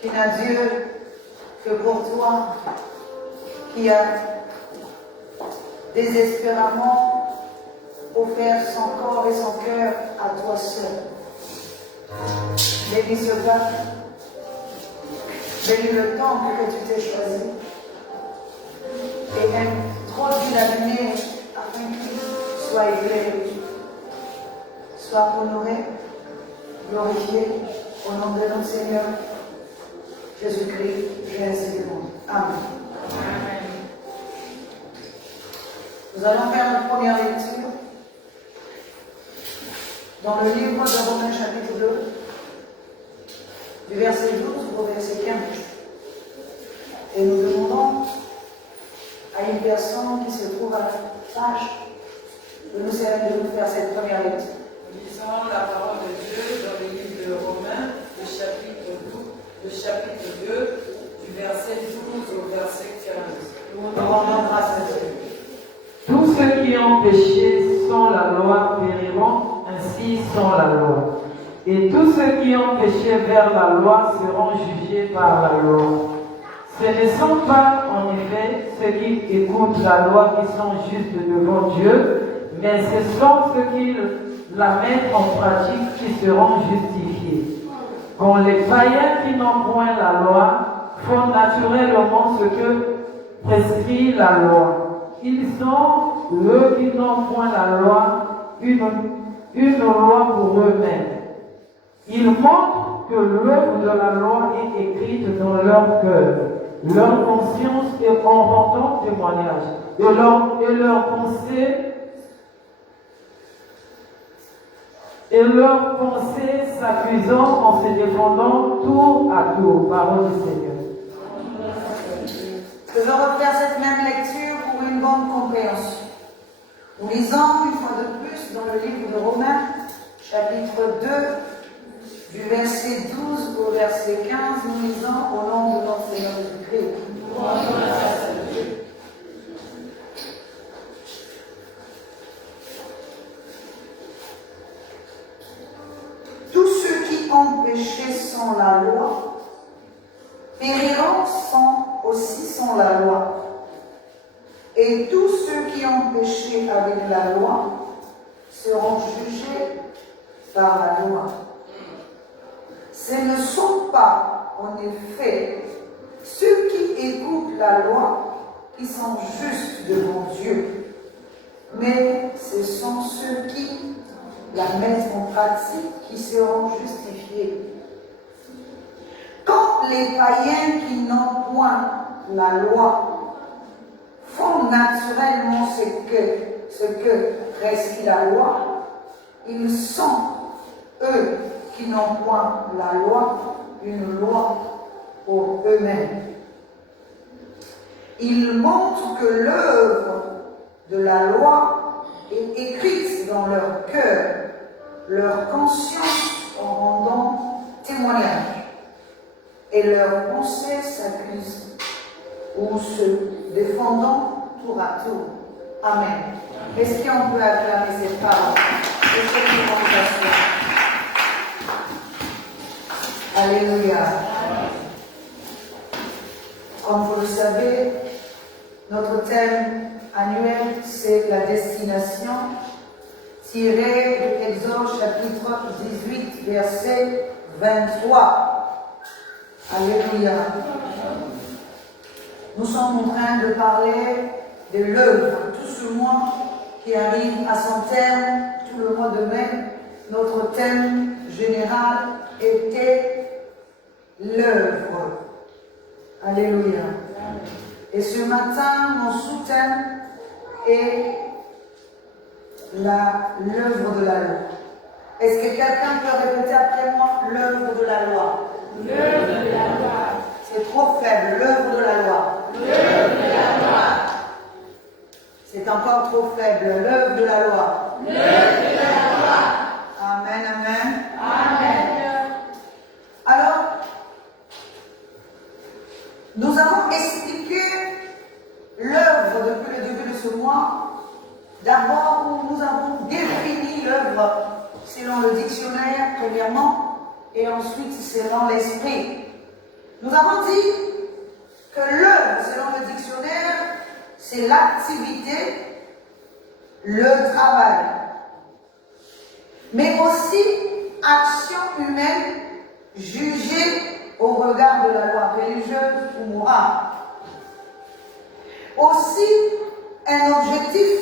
qui n'a Dieu que pour toi, qui a désespérément offert son corps et son cœur à toi seul. Bénis ce peuple, bénis le temple que tu t'es choisi, et introduis la lumière afin qu'il soit éclairé, soit honoré, glorifié, au nom de notre Seigneur Jésus-Christ, j'ai ainsi demandé. Amen. Nous allons faire notre première lecture dans le livre de Romains chapitre 2, du verset 12 au verset 15. Et nous demandons à une personne qui se trouve à la page de nous faire cette première lecture. Nous lisons la parole de Dieu dans le livre de Romains, le chapitre 2, du verset 12 au verset 15. Nous rendons grâce à Dieu. Tous ceux qui ont péché sans la loi périront ainsi sans la loi. Et tous ceux qui ont péché vers la loi seront jugés par la loi. Ce ne sont pas, en effet, ceux qui écoutent la loi qui sont justes devant Dieu, mais ce sont ceux qui la mettent en pratique qui seront justifiés. Quand les païens qui n'ont point la loi font naturellement ce que prescrit la loi, ils sont, eux qui n'ont point la loi, une loi pour eux-mêmes. Ils montrent que l'œuvre de la loi est écrite dans leur cœur. Leur conscience est en rendant témoignage. Et leur pensée s'accusant en se défendant tour à tour. Parole du Seigneur. Je veux refaire cette même lecture pour une bonne compréhension. Nous lisons une fois de plus dans le livre de Romains, chapitre 2, du verset 12 au verset 15, nous lisons au nom de notre Seigneur Jésus-Christ. Tous ceux qui ont péché sans la loi périront aussi sans la loi. Et tous ceux qui ont péché avec la loi seront jugés par la loi. Ce ne sont pas, en effet, ceux qui écoutent la loi qui sont justes devant Dieu, mais ce sont ceux qui la mettent en pratique qui seront justifiés. Quand les païens qui n'ont point la loi font naturellement ce que prescrit la loi, ils sont, eux, qui n'ont point la loi, une loi pour eux-mêmes. Ils montrent que l'œuvre de la loi est écrite dans leur cœur, leur conscience en rendant témoignage, et leurs pensées s'accusent ou se défendant tour à tour. Amen. Est-ce qu'on peut acclamer ces paroles? Est-ce qu'on peut s'asseoir? Alléluia. Comme vous le savez, notre thème annuel, c'est la destination, tiré de Exode chapitre 18, verset 23. Alléluia. Nous sommes en train de parler de l'œuvre. Tout ce mois qui arrive à son terme, tout le mois de mai, notre thème général était l'œuvre. Alléluia. Et ce matin, mon sous-thème est l'œuvre de la loi. Est-ce que quelqu'un peut répéter après moi l'œuvre de la loi? L'œuvre de la loi. C'est trop faible, l'œuvre de la loi. L'œuvre de la loi. C'est encore trop faible, l'œuvre de la loi. L'œuvre de la loi. Amen, amen. Amen. Alors, nous avons expliqué l'œuvre depuis le début de ce mois. D'abord, nous avons défini l'œuvre selon le dictionnaire, premièrement, et ensuite selon l'esprit. Nous avons dit que l'œuvre, selon le dictionnaire, c'est l'activité, le travail, mais aussi action humaine jugée au regard de la loi religieuse ou morale. Aussi un objectif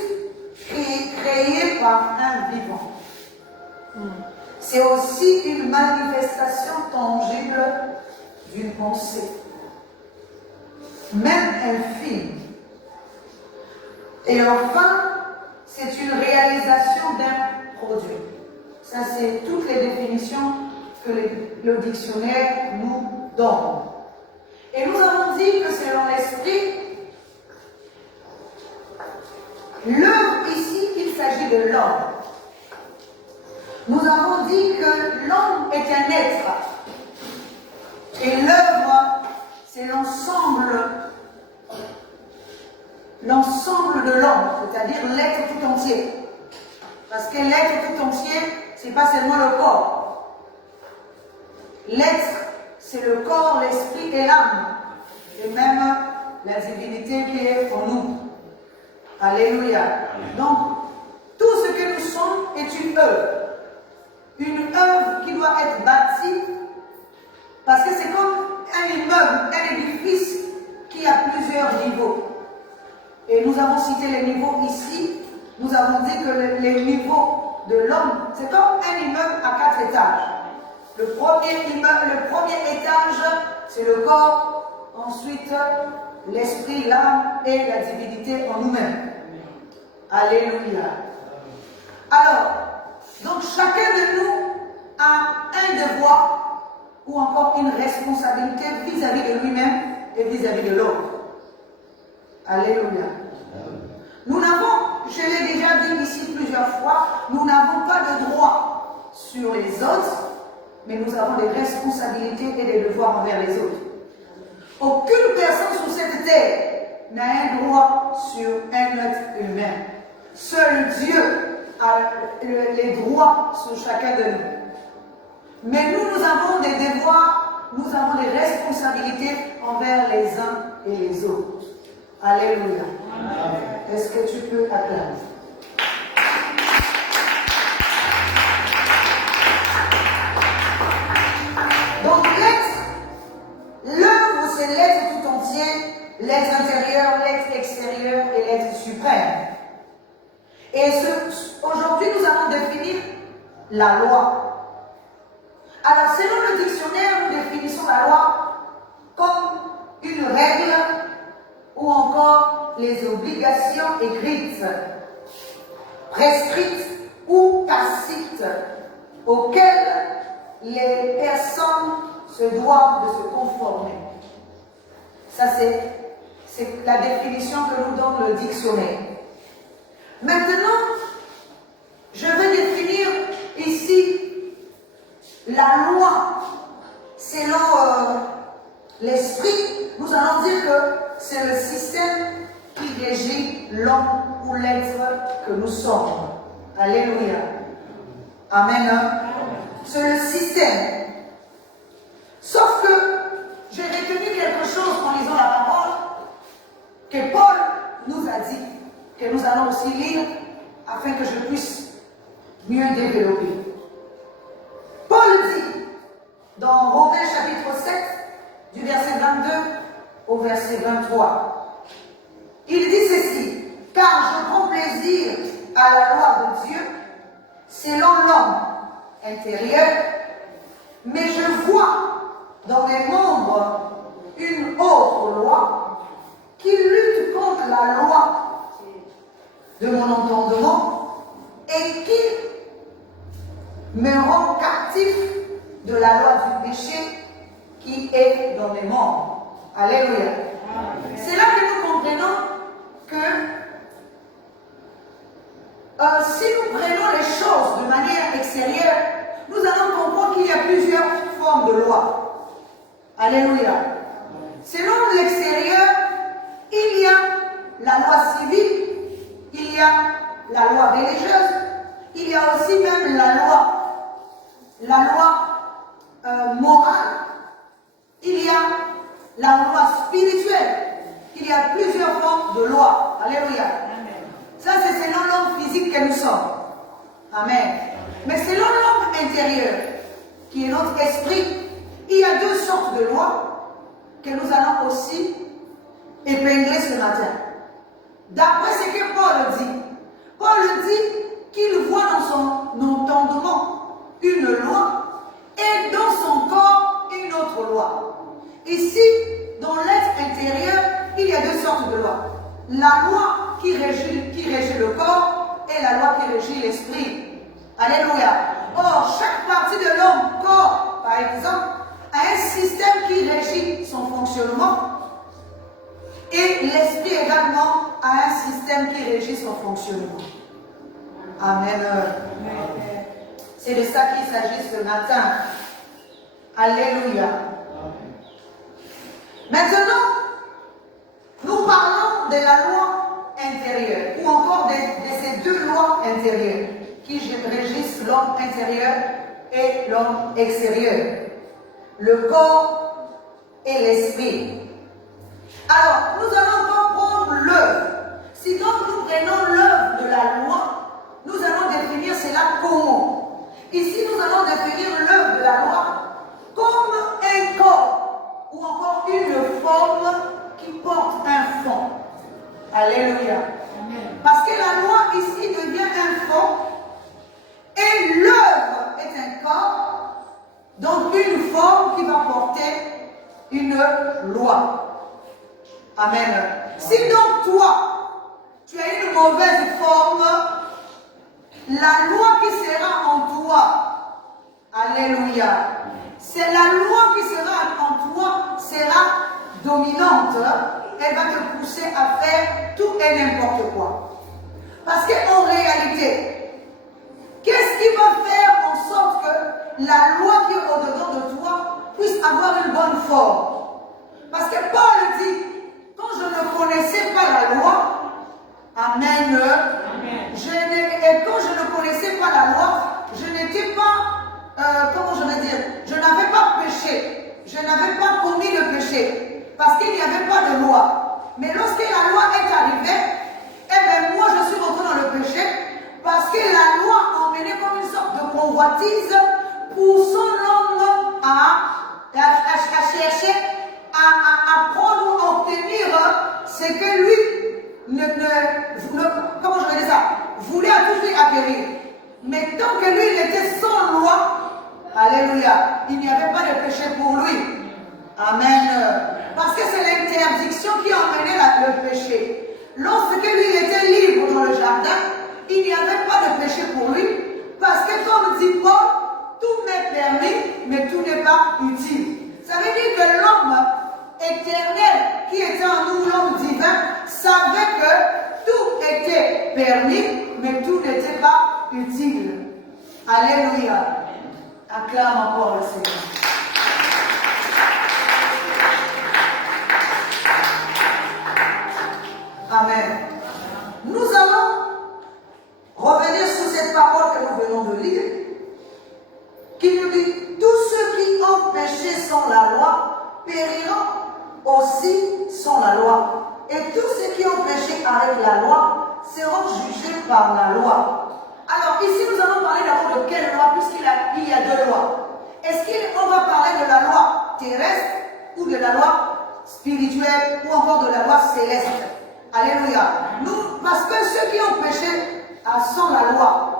créé par un vivant. C'est aussi une manifestation tangible d'une pensée, même infime. Et enfin, c'est une réalisation d'un produit. Ça, c'est toutes les définitions que le dictionnaire nous donne. Et nous avons dit que selon l'esprit, l'œuvre ici, il s'agit de l'homme. Nous avons dit que l'homme est un être. Et l'œuvre, c'est l'ensemble de l'homme, c'est-à-dire l'être tout entier. Parce que l'être tout entier, ce n'est pas seulement le corps. L'être, c'est le corps, l'esprit et l'âme. Et même la divinité qui est en nous. Alléluia. Donc, tout ce que nous sommes est une œuvre. Une œuvre qui doit être bâtie, parce que c'est comme un immeuble, un édifice qui a plusieurs niveaux. Et nous avons cité les niveaux ici. Nous avons dit que les niveaux de l'homme, c'est comme un immeuble à 4 étages. Le premier étage, c'est le corps, ensuite l'esprit, l'âme et la divinité en nous-mêmes. Alléluia. Alors, donc chacun de nous a un devoir ou encore une responsabilité vis-à-vis de lui-même et vis-à-vis de l'autre. Alléluia. Nous n'avons, je l'ai déjà dit ici plusieurs fois, nous n'avons pas de droit sur les autres, mais nous avons des responsabilités et des devoirs envers les autres. Aucune personne sur cette terre n'a un droit sur un être humain. Seul Dieu a les droits sur chacun de nous. Mais nous avons des devoirs, nous avons des responsabilités envers les uns et les autres. Alléluia. Est-ce que tu peux acclamer? Donc l'œuvre, c'est l'être tout entier, l'être intérieur, l'être extérieur et l'être suprême. Et aujourd'hui, nous allons définir la loi. Alors, selon le dictionnaire, nous définissons la loi comme une règle ou encore les obligations écrites, prescrites ou tacites auxquelles les personnes se doivent de se conformer. Ça, c'est la définition que nous donne le dictionnaire. Maintenant, je vais définir ici la loi selon l'esprit. Nous allons dire que c'est le système qui régit l'homme ou l'être que nous sommes. Alléluia. Amen. C'est le système. Sauf que j'ai retenu quelque chose en lisant la parole que Paul nous a dit, que nous allons aussi lire afin que je puisse mieux développer. Paul dit dans Romains chapitre 7, du verset 22 au verset 23, il dit ceci: car je prends plaisir à la loi de Dieu selon l'homme intérieur, mais je vois dans mes membres une autre loi qui lutte contre la loi de mon entendement et qui me rend captif de la loi du péché qui est dans mes membres. Alléluia. C'est là que nous comprenons que si nous prenons les choses de manière extérieure, nous allons comprendre qu'il y a plusieurs formes de loi. Alléluia. Selon l'extérieur, il y a la loi civile, il y a la loi religieuse, il y a aussi même la loi morale, il y a la loi spirituelle. Il y a plusieurs formes de loi. Alléluia. Ça, c'est selon l'homme physique que nous sommes. Amen. Mais selon l'homme intérieur, qui est notre esprit, il y a deux sortes de lois que nous allons aussi épingler ce matin. D'après ce que Paul dit. Paul dit qu'il voit dans son entendement une loi et dans son corps une autre loi. Ici, dans l'être intérieur, il y a deux sortes de lois. La loi qui régit le corps et la loi qui régit l'esprit. Alléluia. Or, chaque partie de l'homme, corps, par exemple, a un système qui régit son fonctionnement et l'esprit également a un système qui régit son fonctionnement. Amen. C'est de ça qu'il s'agit ce matin. Alléluia. Maintenant, nous parlons de la loi intérieure, ou encore de ces deux lois intérieures qui régissent l'homme intérieur et l'homme extérieur, le corps et l'esprit. Alors, nous allons encore prendre l'œuvre. Si donc nous prenons l'œuvre de la loi, nous allons définir cela comment. Ici, nous allons définir l'œuvre de la loi comme un corps ou encore une forme qui porte un fond. Alléluia. Parce que la loi ici devient un fond et l'œuvre est un corps, donc une forme qui va porter une loi. Amen. Si donc toi, tu as une mauvaise forme, la loi qui sera en toi, alléluia, c'est la loi qui sera en toi, sera dominante. Elle va te pousser à faire tout et n'importe quoi. Parce qu'en réalité, qu'est-ce qui va faire en sorte que la loi qui est au-dedans de toi puisse avoir une bonne forme? Parce que Paul dit, quand je ne connaissais pas la loi, amen, et quand je ne connaissais pas la loi, je n'étais pas, comment je vais dire, je n'avais pas péché, je n'avais pas commis le péché, parce qu'il n'y avait pas de loi. Mais lorsque la loi est arrivée, eh bien moi je suis rentré dans le péché, parce que la loi emmenait comme une sorte de convoitise, poussant l'homme à chercher, à prendre ou obtenir ce que lui comment je vais dire ça, voulait à tout prix acquérir. Mais tant que lui il était sans loi, alléluia, il n'y avait pas de péché pour lui. Amen. Parce que c'est l'interdiction qui emmenait le péché. Lorsque lui il était libre dans le jardin, il n'y avait pas de péché pour lui. Parce que comme dit Paul, tout m'est permis, mais tout n'est pas utile. Ça veut dire que l'homme éternel qui était en nous, l'homme divin, savait que tout était permis, mais tout n'était pas utile. Alléluia. Acclame encore le Seigneur. Amen. Nous allons revenir sur cette parole que nous venons de lire, qui nous dit, tous ceux qui ont péché sans la loi périront aussi sans la loi. Et tous ceux qui ont péché avec la loi seront jugés par la loi. Alors ici nous allons parler d'abord de quelle loi, puisqu'il y a deux lois. Est-ce qu'on va parler de la loi terrestre ou de la loi spirituelle ou encore de la loi céleste? Alléluia. Nous, parce que ceux qui ont péché sans la loi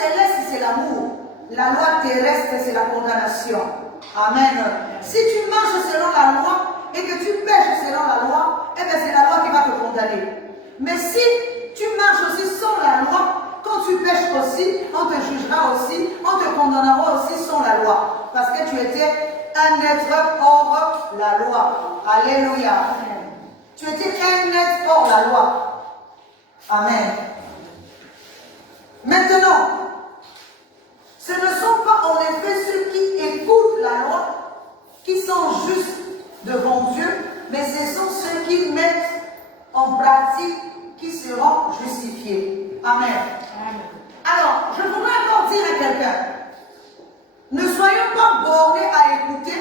céleste c'est l'amour, la loi terrestre c'est la condamnation. Amen. Si tu marches selon la loi et que tu pêches selon la loi, eh bien c'est la loi qui va te condamner. Mais si tu marches aussi sans la loi, quand tu pêches aussi, on te jugera aussi, on te condamnera aussi sans la loi. Parce que tu étais un être hors la loi. Alléluia. Tu étais un être hors la loi. Amen. Maintenant, ce ne sont pas en effet ceux qui écoutent la loi qui sont justes devant Dieu, mais ce sont ceux qui mettent en pratique qui seront justifiés. Amen. Alors, je voudrais encore dire à quelqu'un, ne soyons pas bornés à écouter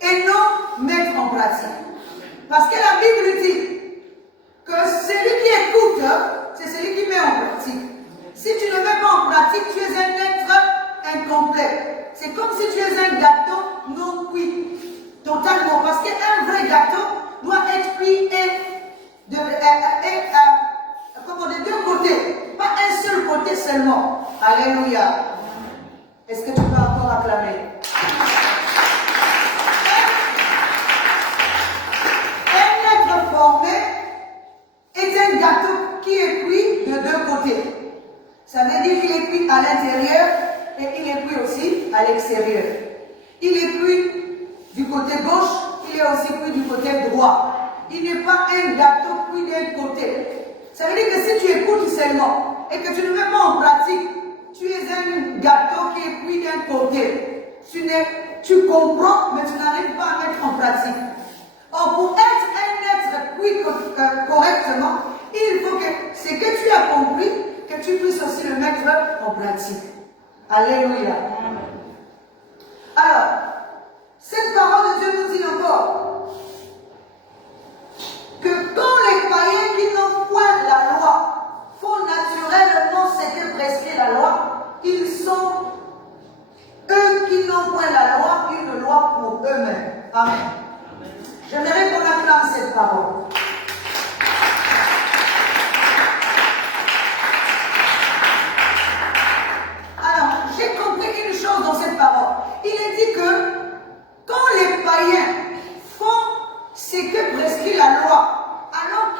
et non Alléluia. Est-ce que tu peux encore acclamer? Un être formé est un gâteau qui est cuit de deux côtés. Ça veut dire qu'il est cuit à l'intérieur et il est cuit aussi à l'extérieur. Il est cuit du côté gauche, il est aussi cuit du côté droit. Il n'est pas un gâteau cuit d'un côté. Ça veut dire que si tu écoutes seulement et que tu ne mets pas en pratique, tu es un gâteau qui est cuit d'un côté. Tu comprends, mais tu n'arrives pas à mettre en pratique. Or, pour être un être cuit correctement, il faut que ce que tu as compris, que tu puisses aussi le mettre en pratique. Alléluia. Alors, cette parole de Dieu nous dit encore que quand les païens qui n'ont point la loi font naturellement ce que prescrit la loi, ils sont, eux qui n'ont point la loi, une loi pour eux-mêmes. Amen. J'aimerais qu'on acclame cette parole. Alors, j'ai compris une chose dans cette parole. Il est dit que quand les païens font ce que prescrit la loi, alors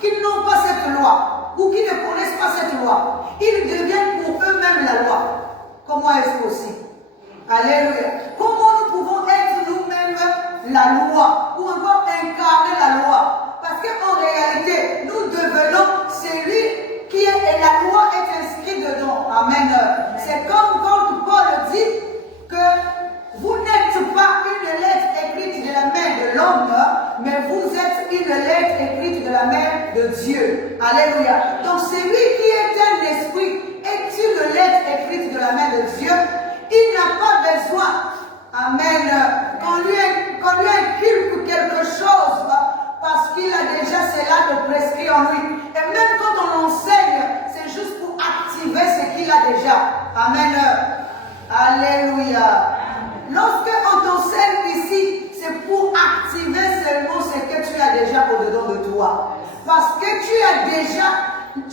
qu'ils n'ont pas cette loi, ou qu'ils ne connaissent pas cette loi, ils deviennent pour eux-mêmes la loi. Comment est-ce possible? Alléluia. Comment nous pouvons être nous-mêmes la loi, ou encore incarner la loi? Parce qu'en réalité, nous devenons celui qui est, et la loi est inscrite dedans. Amen. C'est comme quand Paul dit que vous n'êtes pas une lettre écrite de la main de l'homme, mais vous êtes une lettre écrite de la main de Dieu. Alléluia. Donc celui qui est un esprit est une lettre écrite de la main de Dieu. Il n'a pas besoin, amen, qu'on lui inculque quelque chose parce qu'il a déjà cela de prescrit en lui. Et même quand on l'enseigne, c'est juste pour activer ce qu'il a déjà. Amen. Alléluia. Lorsque on t'enseigne ici, c'est pour activer seulement ce que tu as déjà au-dedans de toi. Parce que tu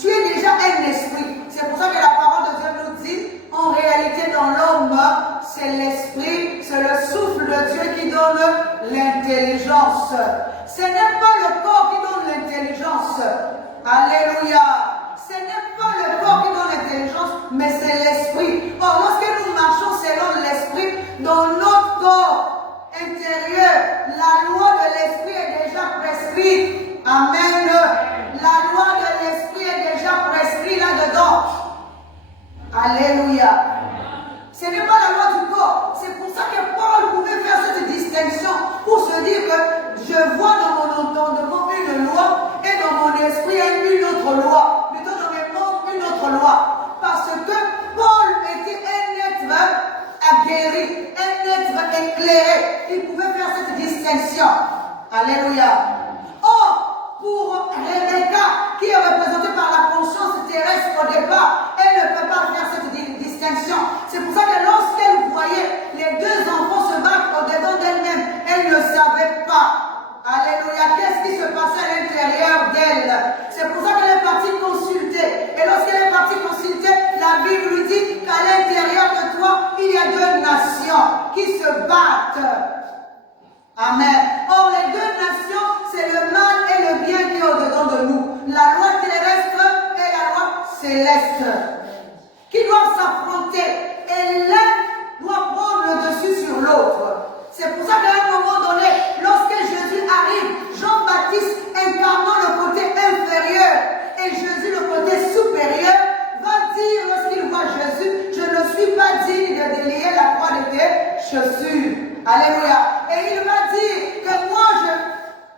es déjà un esprit. C'est pour ça que la parole de Dieu nous dit, en réalité dans l'homme, c'est l'esprit, c'est le souffle de Dieu qui donne l'intelligence. Ce n'est pas le corps qui donne l'intelligence. Alléluia. Ce n'est pas le corps qui donne l'intelligence, mais c'est l'esprit. Or, lorsque nous marchons selon l'esprit, dans notre corps intérieur, la loi de l'esprit est déjà prescrite. Amen. La loi de l'esprit est déjà prescrite là-dedans. Alléluia. Ce n'est pas la loi du corps. C'est pour ça que Paul pouvait faire cette distinction pour se dire que je vois dans mon entendement une loi et dans mon esprit une autre loi. Plutôt dans mes membres une autre loi. Parce que Paul était un être aguerri, un être éclairé. Il pouvait faire cette distinction. Alléluia. Or, pour Rebecca, qui est représentée par la conscience terrestre au départ, elle ne peut pas faire cette distinction. C'est pour ça que lorsqu'elle voyait les deux enfants se battre au-dedans d'elle-même, elle ne savait pas. Alléluia. Qu'est-ce qui se passait à l'intérieur d'elle? C'est pour ça qu'elle est partie consulter. Et lorsqu'elle est partie consulter, la Bible lui dit qu'à l'intérieur de toi, il y a deux nations qui se battent. Amen. Or, les deux nations, c'est le mal et le bien qui est au-dedans de nous. La loi terrestre et la loi céleste. Qui doivent s'affronter. Et l'un doit prendre le dessus sur l'autre. C'est pour ça qu'à un moment donné, lorsque Jésus arrive, Jean-Baptiste incarnant le côté inférieur et Jésus le côté supérieur, va dire lorsqu'il voit Jésus, je ne suis pas digne de délier la croix de tes chaussures. Alléluia. Et il va dire que moi,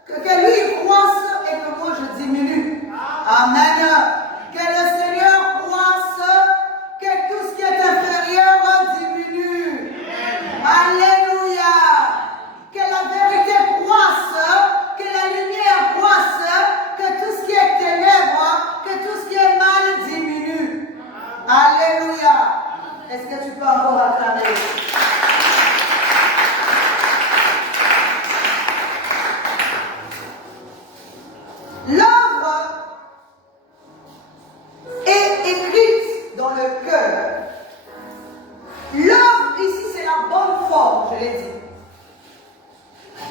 que lui croisse et que moi je diminue. Amen. Que le Seigneur croisse, que tout ce qui est inférieur diminue. Alléluia. Que la vérité croisse, que la lumière croisse, que tout ce qui est ténèbres, que tout ce qui est mal diminue. Alléluia. Est-ce que tu peux encore acclamer?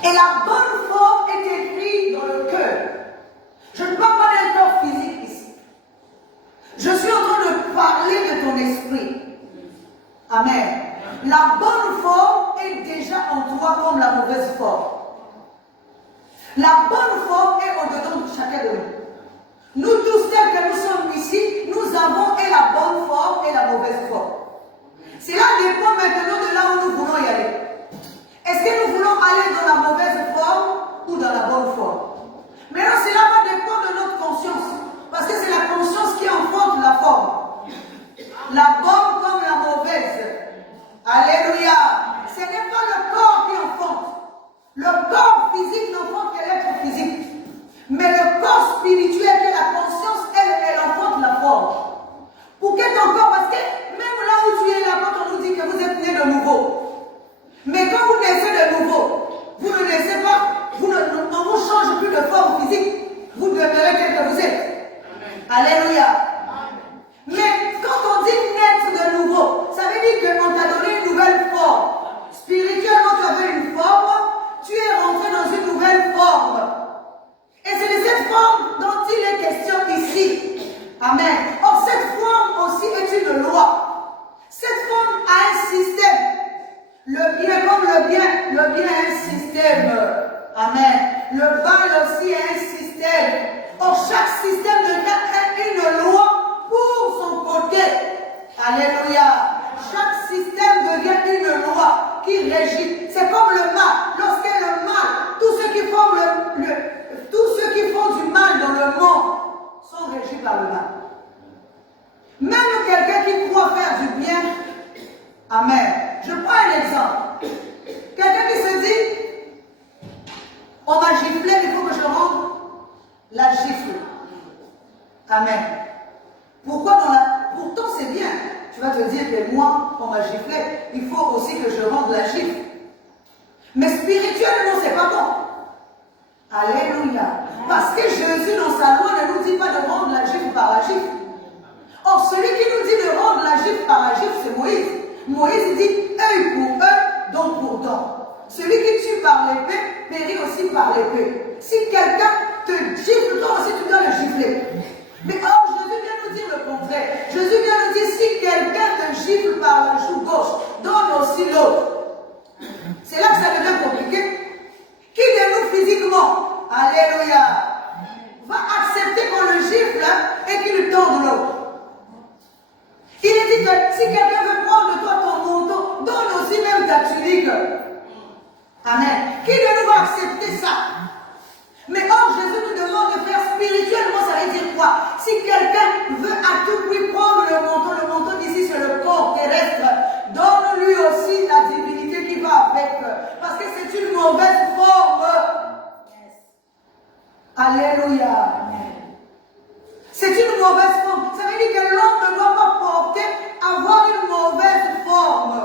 Et la bonne forme est écrite dans le cœur. Je ne parle pas d'un corps physique ici. Je suis en train de parler de ton esprit. Amen. La bonne forme est déjà en toi comme la mauvaise forme. La bonne forme est au-dedans de chacun de nous. Nous tous tels que nous sommes ici, nous avons et la bonne forme et la mauvaise forme. Cela dépend maintenant de là où nous voulons y aller. Est-ce que nous voulons aller dans la mauvaise forme ou dans la bonne forme? Maintenant, cela va dépendre de notre conscience. Parce que c'est la conscience qui enfante la forme. La bonne comme la mauvaise. Alléluia. Ce n'est pas le corps qui enfante. Le corps physique n'enfante que l'être physique. Mais le corps spirituel, qui est la conscience, elle enfante la forme. Pour que ton corps, parce que même là où tu es là, quand on nous dit que vous êtes né de nouveau, mais quand vous naissez de nouveau, vous ne naissez pas, on ne vous change plus de forme physique, vous demeurez tel que vous êtes. Alléluia. Mais quand on dit naître de nouveau, ça veut dire qu'on t'a donné une nouvelle forme. Spirituellement, tu avais une forme, tu es rentré dans une nouvelle forme. Et c'est de cette forme dont il est question ici. Amen. Or, cette forme aussi est une loi. Cette forme a un système. Le bien comme le bien a un système. Amen. Le mal aussi a un système. Or, chaque système devient une loi pour son côté. Alléluia. Chaque système devient une loi qui régit. C'est comme le mal. Lorsqu'il y a le mal, tous ceux qui font du mal dans le monde sont régis par le mal. Même quelqu'un qui croit faire du bien, amen. Je prends un exemple. Quelqu'un qui se dit, on m'a giflé, il faut que je rende la gifle. Amen. Pourquoi pourtant c'est bien. Tu vas te dire que moi, on m'a giflé, il faut aussi que je rende la gifle. Mais spirituellement, c'est pas bon. Alléluia. Parce que Jésus, dans sa loi, ne nous dit pas de rendre la gifle par la gifle. Or, celui qui nous dit de rendre la gifle par la gifle, c'est Moïse. Moïse dit œil pour œil, dent pour dent. Celui qui tue par l'épée périt aussi par l'épée. Si quelqu'un te gifle, toi aussi tu dois le gifler. Mais or, Jésus vient nous dire le contraire. Jésus vient nous dire, si quelqu'un te gifle par la joue gauche, donne aussi l'autre. C'est là que ça devient compliqué. Qui de nous physiquement, alléluia, va accepter qu'on le gifle et qu'il lui tende l'autre? Il est dit que si quelqu'un veut prendre de toi ton manteau, donne aussi même ta tunique. Amen. Qui de nous va accepter ça? Mais or, Jésus nous demande de faire spirituellement, ça veut dire quoi? Si quelqu'un veut à tout prix prendre le manteau d'ici c'est le corps terrestre, donne-lui aussi la divinité qui va avec. Parce que c'est une mauvaise forme. Alléluia. C'est une mauvaise forme. Ça veut dire que l'homme ne doit pas porter, avoir une mauvaise forme.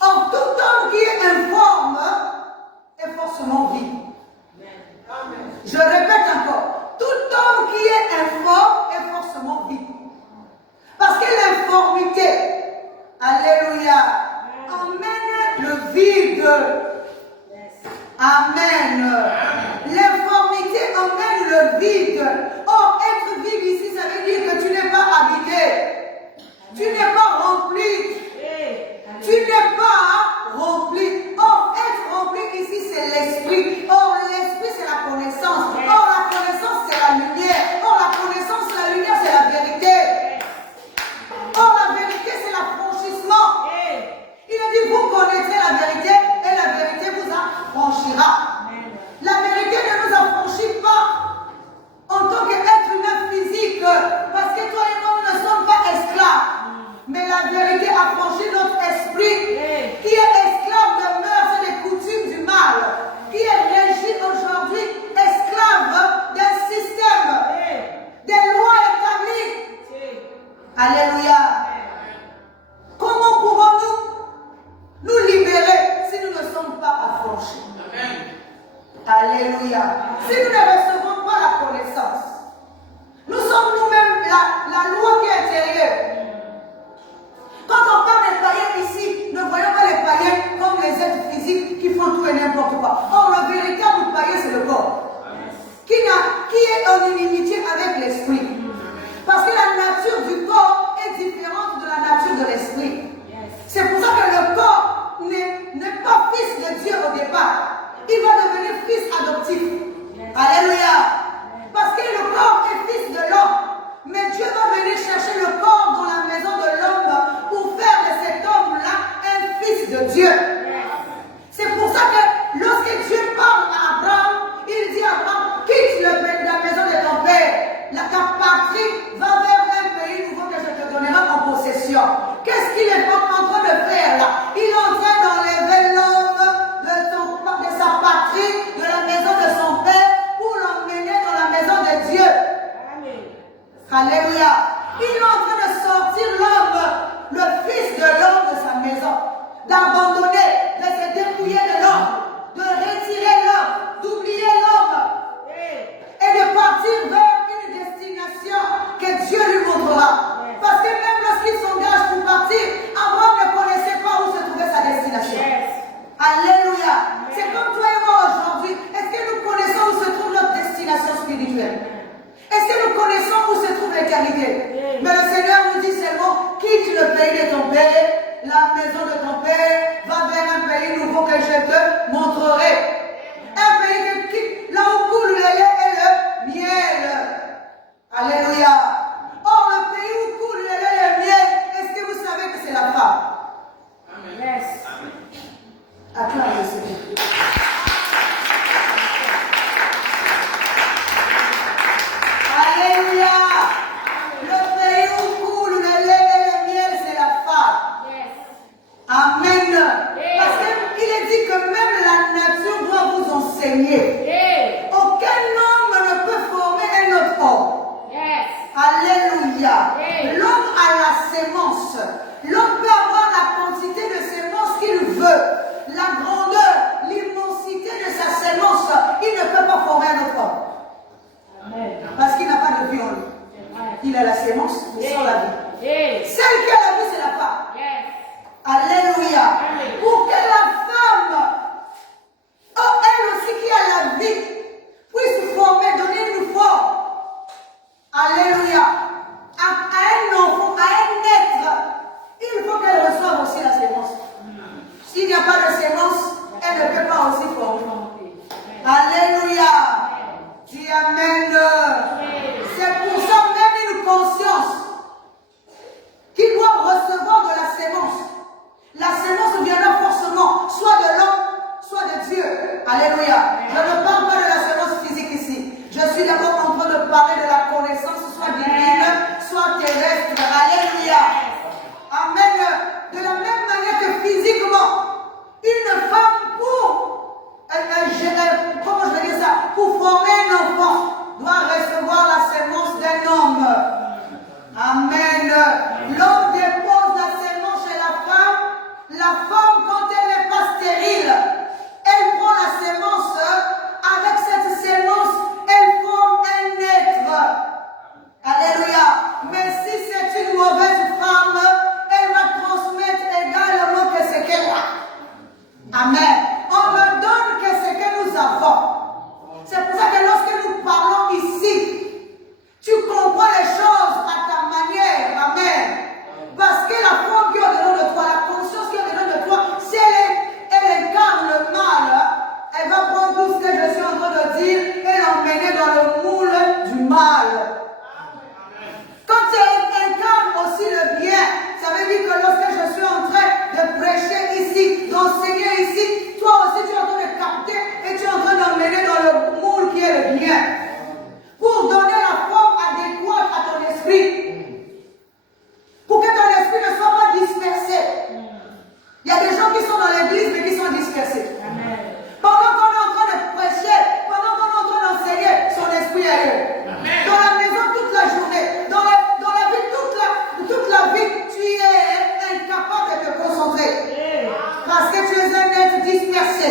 Or, tout homme qui est informe est forcément vide. Je répète encore, tout homme qui est informe est forcément vide. Parce que l'informité, alléluia, amène le vide. Amen. L'informité amène le vide. Or, être vide ici, ça veut dire que tu n'es pas habité. Tu n'es pas rempli. Tu n'es pas rempli. Or, être rempli ici, c'est l'esprit. Or, l'esprit, c'est la connaissance. Or, la connaissance, c'est la lumière. Or, la connaissance, la lumière, c'est la vérité. Or, la vérité, c'est l'affranchissement. Il a dit, vous connaîtrez la vérité et la vérité vous affranchira. La vérité ne nous affranchit pas en tant qu'être humain physique. Parce que toi et moi, nous ne sommes pas esclaves. Mais la vérité affranchit notre esprit qui est esclave de mœurs et des coutumes du mal, qui est régi aujourd'hui esclave d'un système, des lois établies. Alléluia. Comment pouvons-nous nous libérer si nous ne sommes pas affranchis? Alléluia. Si nous ne recevons pas la connaissance, nous sommes nous-mêmes la loi qui est intérieure. Quand on parle des païens ici, ne voyons pas les païens comme les êtres physiques qui font tout et n'importe quoi. il va devenir fils adoptif. Alléluia. Parce que le corps est fils de l'homme. Mais Dieu va venir chercher le corps dans la maison de l'homme pour faire de cet homme-là un fils de Dieu. C'est pour ça que lorsque Dieu parle à Abraham, il dit à Abraham, quitte la maison de ton père. Ta patrie va vers un pays nouveau que je te donnerai en possession. Qu'est-ce qu'il est en train de faire là? Il est en train d'enlever l'homme de sa patrie, de la maison de son père, pour l'emmener dans la maison de Dieu. Alléluia. Il est en train de sortir l'homme, le fils de l'homme de sa maison, d'abandonner, de se dépouiller de l'homme, de retirer l'homme, d'oublier l'homme et de partir vers une destination que Dieu lui montrera. Parce que même lorsqu'il s'engage pour partir, Abraham ne connaissait pas où se trouvait sa destination. Alléluia. C'est comme toi et moi aujourd'hui. Est-ce que nous connaissons où se trouve notre destination spirituelle? Est-ce que nous connaissons où se trouve l'éternité? Mais le Seigneur nous dit seulement, quitte le pays de ton père, la maison de ton père, va vers un pays nouveau que je te montrerai. Un pays que quitte là où coule le lait et le miel. Alléluia. Or, le pays où coule le lait et le miel, est-ce que vous savez que c'est la femme? Amen. Acclame le Seigneur. Alléluia. Le pays où coule le lait et le miel, c'est la femme. Amen. Parce qu'il est dit que même la nature doit vous enseigner. Aucun homme ne peut former un autre homme. Alléluia. L'homme a la sémence. L'homme peut avoir la quantité de sémence qu'il veut. La grandeur, l'immensité de sa sémence. Il ne peut pas former un autre homme. Parce qu'il n'a pas de vie en lui. Il a la sémence, mais sans la vie. Celle qui a la vie, c'est la femme. Alléluia. Pour que la femme, elle aussi qui a la vie, puisse former, donner une forme. Alléluia. À un enfant, à un être, il faut qu'elle reçoive aussi la sémence. S'il n'y a pas de sémence, elle ne peut pas aussi former. Alléluia. Dis amen. C'est pour ça même une conscience qui doit recevoir de la sémence. La sémence viendra forcément soit de l'homme, soit de Dieu. Alléluia. Je ne parle pas de la sémence physique ici. Je suis d'abord en train de parler de la connaissance, soit divine, soit terrestre. Alléluia. Amen. De la même manière que physiquement, une femme comment je vais dire ça, pour former un enfant, doit recevoir la sémence d'un homme. Amen. L'homme dépose la sémence chez la femme. La femme, quand elle n'est pas stérile, elle prend la sémence. Avec cette sémence, elle forme un être. Alléluia. Mais si c'est une mauvaise femme, elle va transmettre également que ce qu'elle a. Amen. On me donne que ce que nous avons. C'est pour ça que lorsque nous parlons ici, tu comprends les choses à ta manière. Amen. Parce que la femme qui est au-dedans de toi, la conscience qui est au-dedans de toi, si elle incarne le mal, elle va prendre tout ce que je suis en train de dire et l'emmener dans le moule du mal. Quand elle incarne aussi le bien, ça veut dire que lorsque je suis en train de prêcher ici, d'enseigner ici, toi aussi tu es en train de capter et tu es en train d'emmener dans le moule qui est le bien. Pour donner la forme adéquate à ton esprit. Pour que ton esprit ne soit pas dispersé. Il y a des gens qui sont dans l'église mais qui sont dispersés. Amen. Pendant qu'on est en train de prêcher, pendant qu'on est en train d'enseigner, son esprit est ailleurs. Dans la maison toute la journée, dans la vie toute la vie, tu es incapable de te concentrer. Parce que tu es un être dispersé.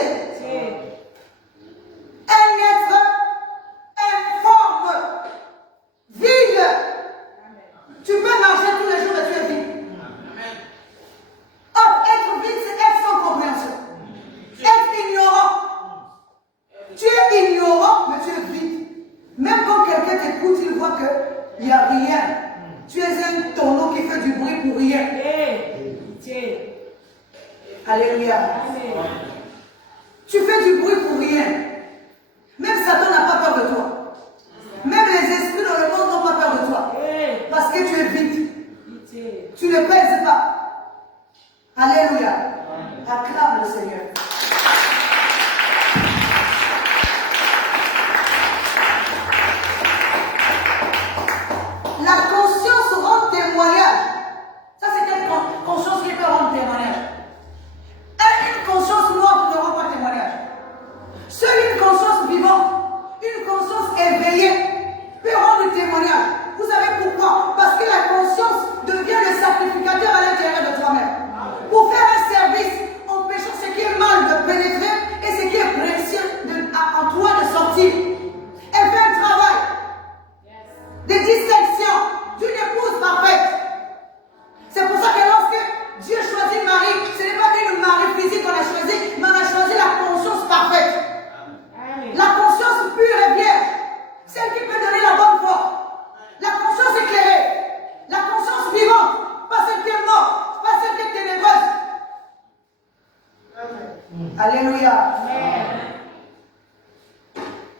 Un être informe, vide. Tu peux marcher tous les jours et tu es vide. Être vide, c'est être sans compréhension. Être ignorant. Tu es ignorant, mais tu es vide. Même quand quelqu'un t'écoute, il voit qu'il n'y a rien. Tu es un tonneau qui fait du bruit pour rien. Alléluia. Tu fais du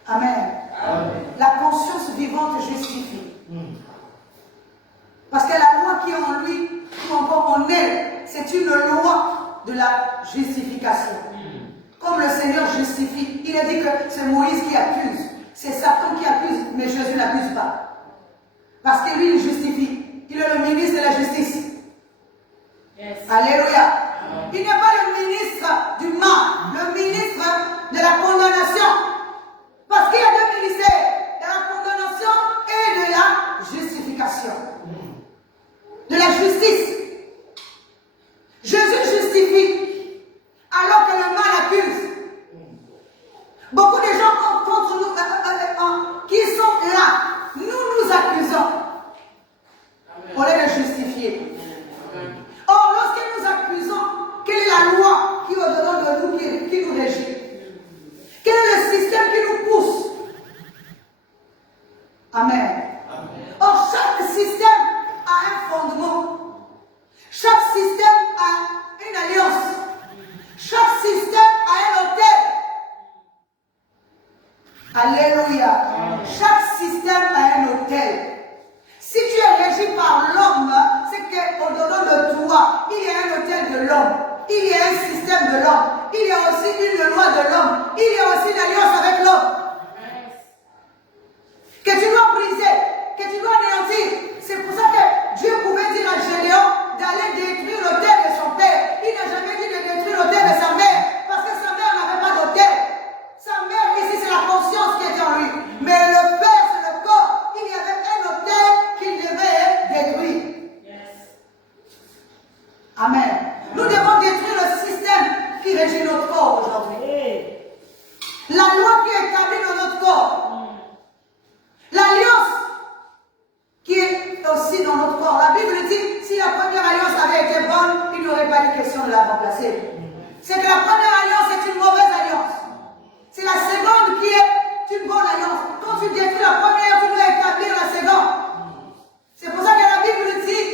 Amen. La conscience vivante justifie. Parce que la loi qui est en lui, ou encore en elle, c'est une loi de la justification. Comme le Seigneur justifie, il a dit que c'est Moïse qui accuse, c'est Satan qui accuse, mais Jésus n'accuse pas. Parce que lui, il justifie. Il est le ministre de la justice. Yes. Alléluia. Il n'est pas le ministre du mal, le ministre de la condamnation. Parce qu'il y a deux ministères, de la condamnation et de la justification. De la justice. Jésus justifie, alors que le mal accuse. Beaucoup de gens contre nous, qui sont là, nous accusons. Pour les justifier. Or, lorsque nous accusons, quelle est la loi qui est au-dedans de nous, qui nous régit? Quel est le système qui nous pousse? Amen. Or, chaque système a un fondement. Chaque système a une alliance. Chaque système a un autel. Alléluia. Chaque système a un autel. Si tu es régi par l'homme, c'est qu'au-dedans de toi, il y a un autel de l'homme. Il y a un système de l'homme. Il y a aussi une loi de l'homme. Il y a aussi une alliance avec l'homme. Que tu dois briser, que tu dois anéantir. C'est pour ça que Dieu pouvait dire à Gédéon d'aller détruire l'autel de son père. Il n'a jamais dit de détruire l'autel de sa mère. Parce que sa mère n'avait pas d'autel. Sa mère, ici, c'est la conscience qui était en lui. Mais le père, c'est le corps. Il y avait un autel qu'il devait détruire. Amen. Nous devons détruire le système qui régit notre corps aujourd'hui. La loi qui est établie dans notre corps. L'alliance qui est aussi dans notre corps. La Bible dit, si la première alliance avait été bonne, il n'y aurait pas eu question de la remplacer. C'est que la première alliance est une mauvaise alliance. C'est la seconde qui est une bonne alliance. Quand tu détruis la première, tu dois établir la seconde. C'est pour ça que la Bible dit,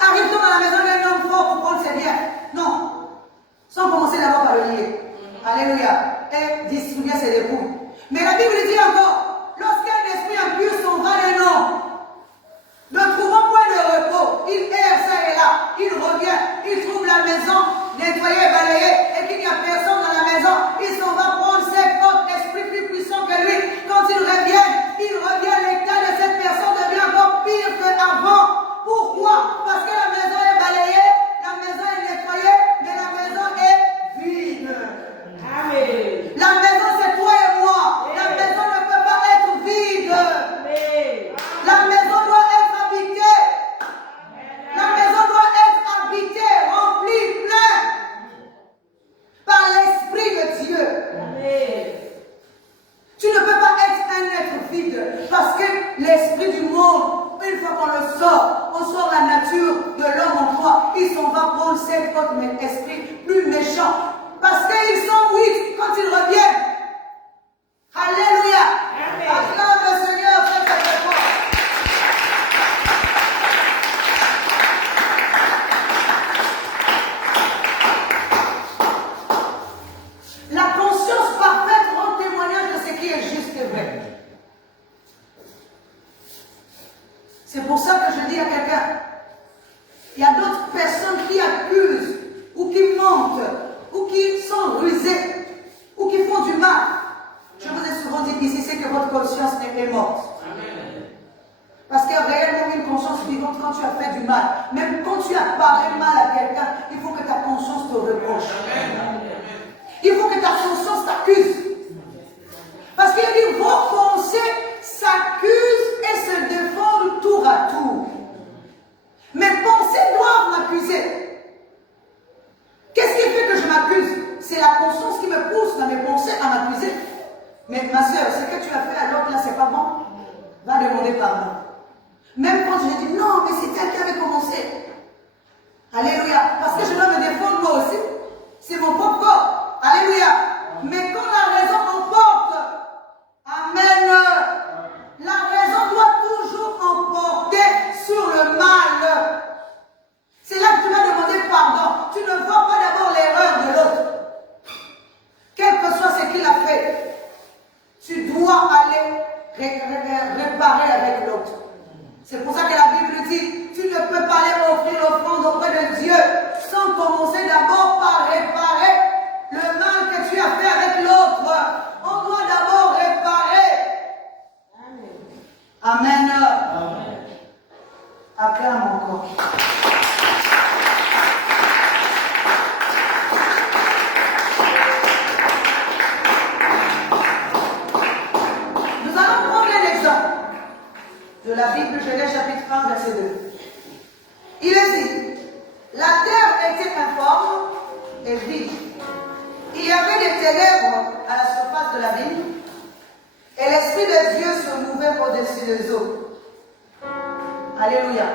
arrive-t-on dans la maison d'un homme fort pour prendre ses biens? Non. Sans commencer d'abord par le lier. Alléluia. Et distribuer ses dépouilles. Mais la Bible dit encore, lorsqu'un esprit impur s'en va d'un homme, ne trouvant point de repos, il erre ça et là, il revient, il trouve la maison nettoyée, balayée, et qu'il n'y a personne dans la maison, il s'en va prendre 50 esprits plus puissants que lui. Quand il revient, l'état de cette personne devient encore pire qu'avant. Pourquoi? Parce que la maison est balayée, la maison est nettoyée, mais la maison est vide. Amen. La maison, c'est toi et moi. La maison ne peut pas être vide. La maison doit être habitée. La maison doit être habitée, remplie, pleine par l'Esprit de Dieu. Tu ne peux pas être un être vide parce que l'esprit du monde, une fois qu'on le sort, on sort la nature de l'homme en toi. Il s'en va prendre cet autre esprit plus méchant. Parce qu'ils sont 8 quand ils reviennent. Alléluia. Acclame le Seigneur très très fort. La conscience parfaite rend témoignage de ce qui est juste et vrai. C'est pour ça que je dis à quelqu'un, il y a d'autres personnes qui accusent ou qui mentent ou qui sont rusés, ou qui font du mal. Je vous ai souvent dit ici, c'est que votre conscience n'est pas morte. Parce qu'il y a réellement une conscience vivante quand tu as fait du mal. Même quand tu as parlé mal à quelqu'un, il faut que ta conscience te reproche. Il faut que ta conscience t'accuse. Parce qu'il dit, vos pensées s'accusent et se défendent tour à tour. Mes pensées doivent m'accuser. Qu'est-ce qui fait que je m'accuse? C'est la conscience qui me pousse dans mes pensées à m'accuser. Mais ma soeur, ce que tu as fait à l'autre là, c'est pas bon. Va demander pardon. Même quand je dis non, mais c'est elle qui avait commencé. Alléluia. Parce que je dois me défendre moi aussi. C'est mon propre corps. Alléluia. Mais quand la raison emporte, amen. La raison doit toujours emporter sur le mal. C'est là que tu vas demander pardon. Tu ne vois pas d'abord l'erreur de l'autre. C'est pour ça que la Bible dit, tu ne peux pas aller offrir l'offrande auprès de Dieu sans commencer d'abord par réparer le mal que tu as fait avec l'autre. On doit d'abord réparer. Amen. Amen. Acclame encore. Nous allons prendre un exemple de la Bible, Genèse chapitre 1, verset 2. Il est dit, la terre était informe et vide. Il y avait des ténèbres à la surface de l'abîme, et l'Esprit de Dieu se mouvait au-dessus des eaux. Alléluia.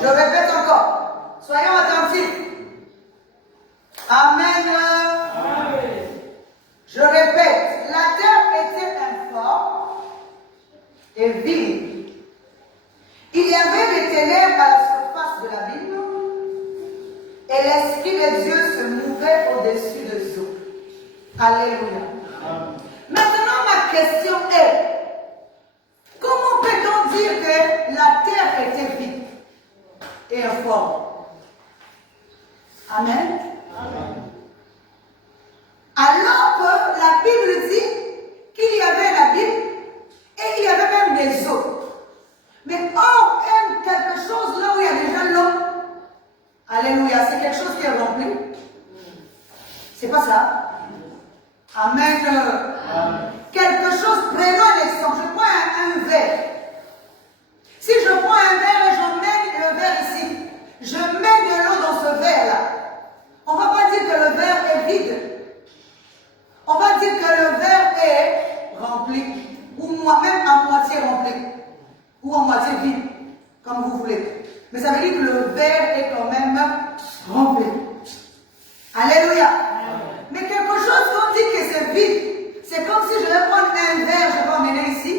Je répète encore. Soyons attentifs. Amen. Amen. Je répète, la terre était informe et vide. Il y avait des ténèbres à la surface de l'abîme, et l'Esprit de Dieu se mouvait au-dessus des eaux. Alléluia. Amen. Maintenant, ma question est, comment peut-on dire que la terre était vide et informe? Amen. Amen. Alors que la Bible dit qu'il y avait l'abîme et il y avait même des eaux. Mais or, quelque chose là où il y a déjà l'eau. Alléluia, c'est quelque chose qui est rempli. C'est pas ça. Amen. Amen. Quelque chose, prenons un exemple. Je prends un verre. Si je prends un verre et je mets le verre ici, je mets de l'eau dans ce verre-là. On ne va pas dire que le verre est vide. On va dire que le verre est rempli. Ou moi-même à moitié rempli. Ou à moitié vide. Comme vous voulez. Mais ça veut dire que le verre est quand même rempli. Alléluia. Amen. Mais quelque chose qu'on dit que c'est vide. C'est comme si je vais prendre un verre, je vais emmener ici,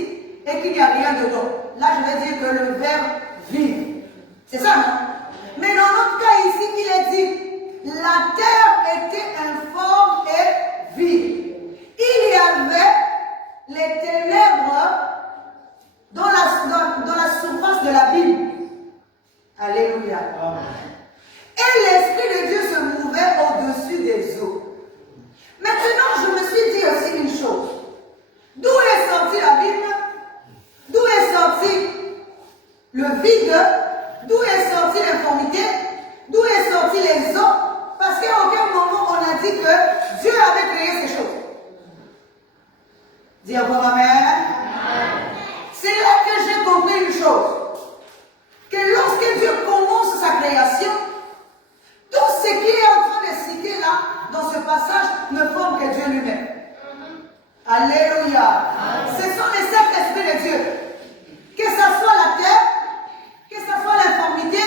et qu'il n'y a rien dedans. Là, je vais dire que le verre vide. C'est ça, non? Mais dans notre cas ici, il est dit, la terre était informe et vide. Il y avait les ténèbres dans la surface de l'abîme. Alléluia. Amen. Et l'Esprit de Dieu se mouvait au-dessus des eaux. Maintenant, je me suis dit aussi une chose. D'où est sorti l'abîme? D'où est sorti le vide? D'où est sorti l'informité? D'où est sorti les eaux? Parce qu'à aucun moment on a dit que Dieu avait créé ces choses. Dis encore Amen. Amen. C'est là que j'ai compris une chose. Que lorsque Dieu commence sa création, tout ce qu'il est en train de citer là, dans ce passage, ne forme que Dieu lui-même. Alléluia. Amen. Ce sont les sept esprits de Dieu. Que ce soit la terre, que ce soit l'informité,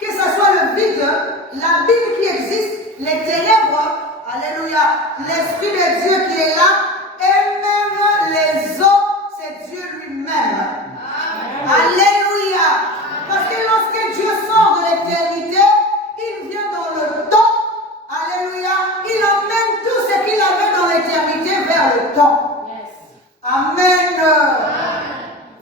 que ce soit le vide, l'abîme qui existe, les ténèbres, alléluia, l'Esprit de Dieu qui est là, et même les eaux, c'est Dieu lui-même. Alléluia. Parce que lorsque Dieu sort de l'éternité, il vient dans le temps. Alléluia. Il emmène tout ce qu'il avait dans l'éternité vers le temps. Yes. Amen. Amen.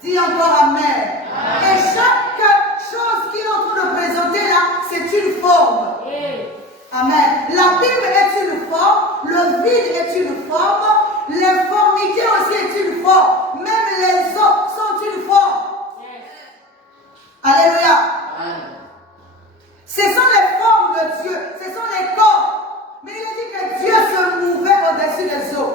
Dis encore Amen. Amen. Et chaque chose qu'il est en train de présenter là, c'est une forme. Yeah. Amen. L'abîme est une forme, le vide est une forme, l'informité aussi est une forme. Même les eaux sont une forme. Yes. Alléluia. Amen. Ce sont les formes de Dieu, ce sont les corps. Mais il a dit que Dieu se mouvait au-dessus des eaux.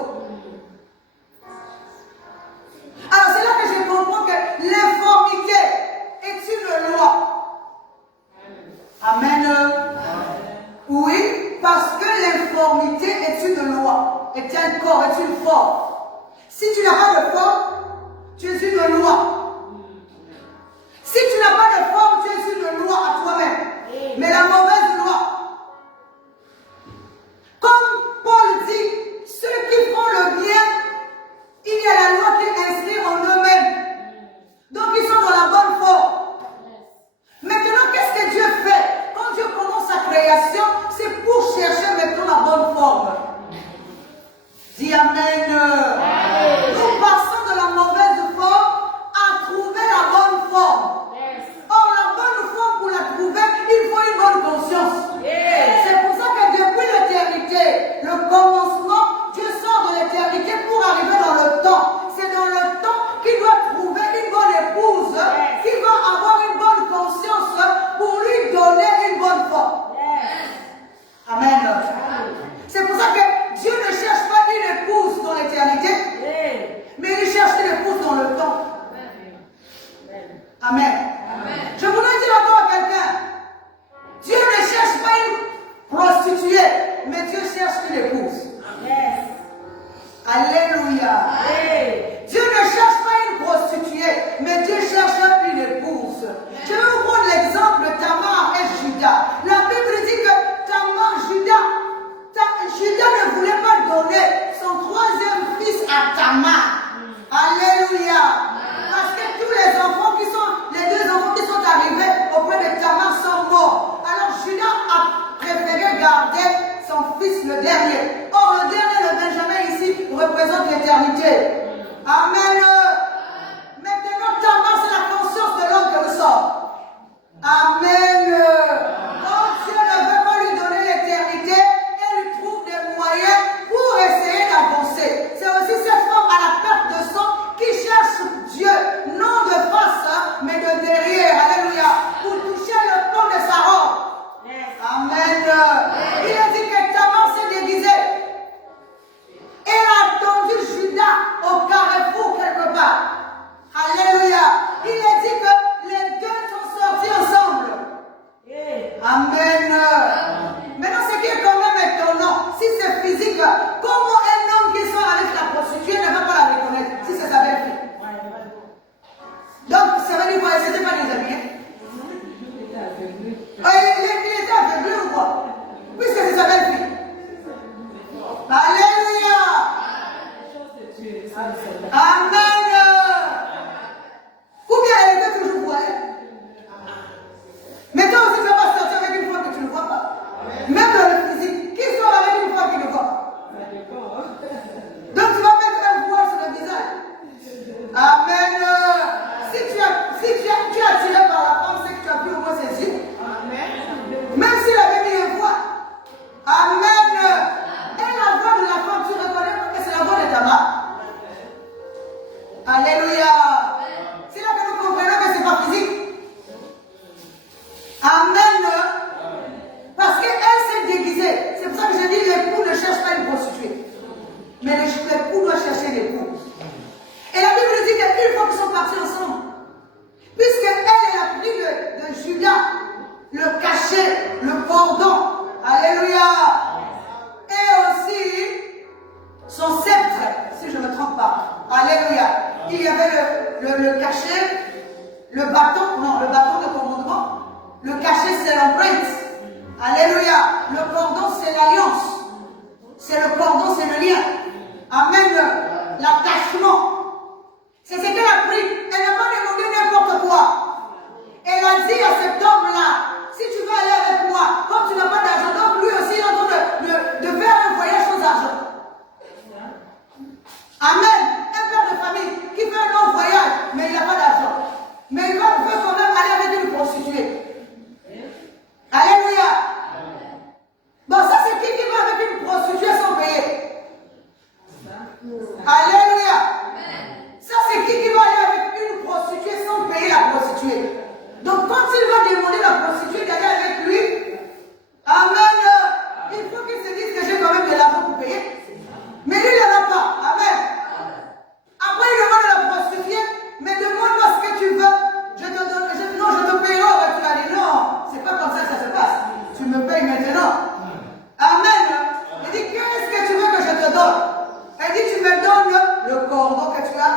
Alors c'est là que je comprends que l'informité est une loi. Amen. Amen. Oui, parce que l'informité est une loi, est un corps, est une forme. Si tu n'as pas de forme, tu es une loi. Si tu n'as pas de forme, tu es une loi à toi-même. Mais la mauvaise loi. Comme Paul dit, ceux qui font le bien, il y a la loi qui est inscrite en eux-mêmes. Donc ils sont dans la bonne forme. Maintenant, qu'est-ce que Dieu fait? Quand Dieu commence sa création, c'est pour chercher maintenant la bonne forme. Dis Amen. Nous passons de la mauvaise forme à trouver la bonne forme. Or, Alléluia. Hey. Dieu ne cherche pas une prostituée, mais Dieu cherche une épouse. Je vais vous prendre l'exemple de Tamar et Judas. La Bible dit que Judas ne voulait pas donner son troisième fils à Tamar. Alléluia. Parce que tous les enfants les deux enfants qui sont arrivés auprès de Tamar sont morts. Alors Judas a préféré garder son fils le dernier. Or le dernier, le Benjamin ici, représente l'éternité. Amen. Maintenant, Tamar, c'est la conscience de l'homme que nous sommes. Amen. Oh, Dieu ne veut pas lui donner l'éternité, elle lui trouve des moyens pour essayer d'avancer. C'est aussi cette femme à la perte de sang qui cherche Dieu, non de face, mais de derrière. Alléluia. Pour toucher le fond de sa robe. Amen. Il a dit que Tamar s'est déguisée. Elle a attendu Judas au carrefour quelque part. Alléluia. Il a dit que les deux sont sortis ensemble. Amen. Maintenant, ce qui est quand même étonnant, si c'est physique, comment un homme qui sort avec la prostituée ne va pas la reconnaître si c'est sa belle-fille? Donc, ça veut dire quoi? C'était pas des amis. Il était aveuglé ou quoi? Puisque c'est sa belle-fille. Alléluia. Amen. Ou bien elle était toujours pour elle. Mais toi aussi, tu ne vas pas sortir avec une femme que tu ne vois pas. Même dans le physique, qui sort avec une femme qui ne voit pas? Donc tu vas mettre un voile sur le visage. Amen. Si tu es attiré par la femme, c'est que tu as pu au moins ses yeux. Même s'il avait mis un voile. Amen. Et la voix de la femme, tu reconnais que c'est la voix de Tamar. Alléluia. C'est là que nous comprenons que ce n'est pas physique. Amen. Parce qu'elle s'est déguisée. C'est pour ça que je dis l'époux ne cherche pas une prostituée. Mais l'époux doit chercher l'époux. Et la Bible dit qu'une fois qu'ils sont partis ensemble, puisqu'elle a pris de Judas le cachet, le cordon. Alléluia. Et aussi son sceptre, si je ne me trompe pas. Alléluia. Il y avait le cachet, le bâton de commandement. Le cachet, c'est l'empreinte. Alléluia. Le cordon, c'est l'alliance. C'est le cordon, c'est le lien. Amen. L'attachement. C'est ce qu'elle a pris. Elle n'a pas demandé n'importe quoi. Elle a dit à cet homme-là, si tu veux aller avec moi, comme tu n'as pas d'argent, donc lui aussi il est en train de faire un voyage sans argent. Amen. Un père de famille qui fait un long voyage, mais il n'a pas d'argent. Mais il veut quand même aller avec une prostituée. Alléluia. Bon, ça c'est qui va avec une prostituée sans payer? Alléluia. Ça c'est qui va aller avec une prostituée sans payer la prostituée? Donc quand il va demander la prostituée d'aller avec lui, amen, il faut qu'il se dise que j'ai quand même de l'argent pour payer. Mais lui il n'en a pas. Amen. Après il demande à la prostituée, mais demande-moi ce que tu veux. Je te donne, je te payerai. Tu vas dire non, c'est pas comme ça que ça se passe. Tu me payes maintenant. Amen. Il dit, qu'est-ce que tu veux que je te donne? Elle dit, tu me donnes le cordon que tu as,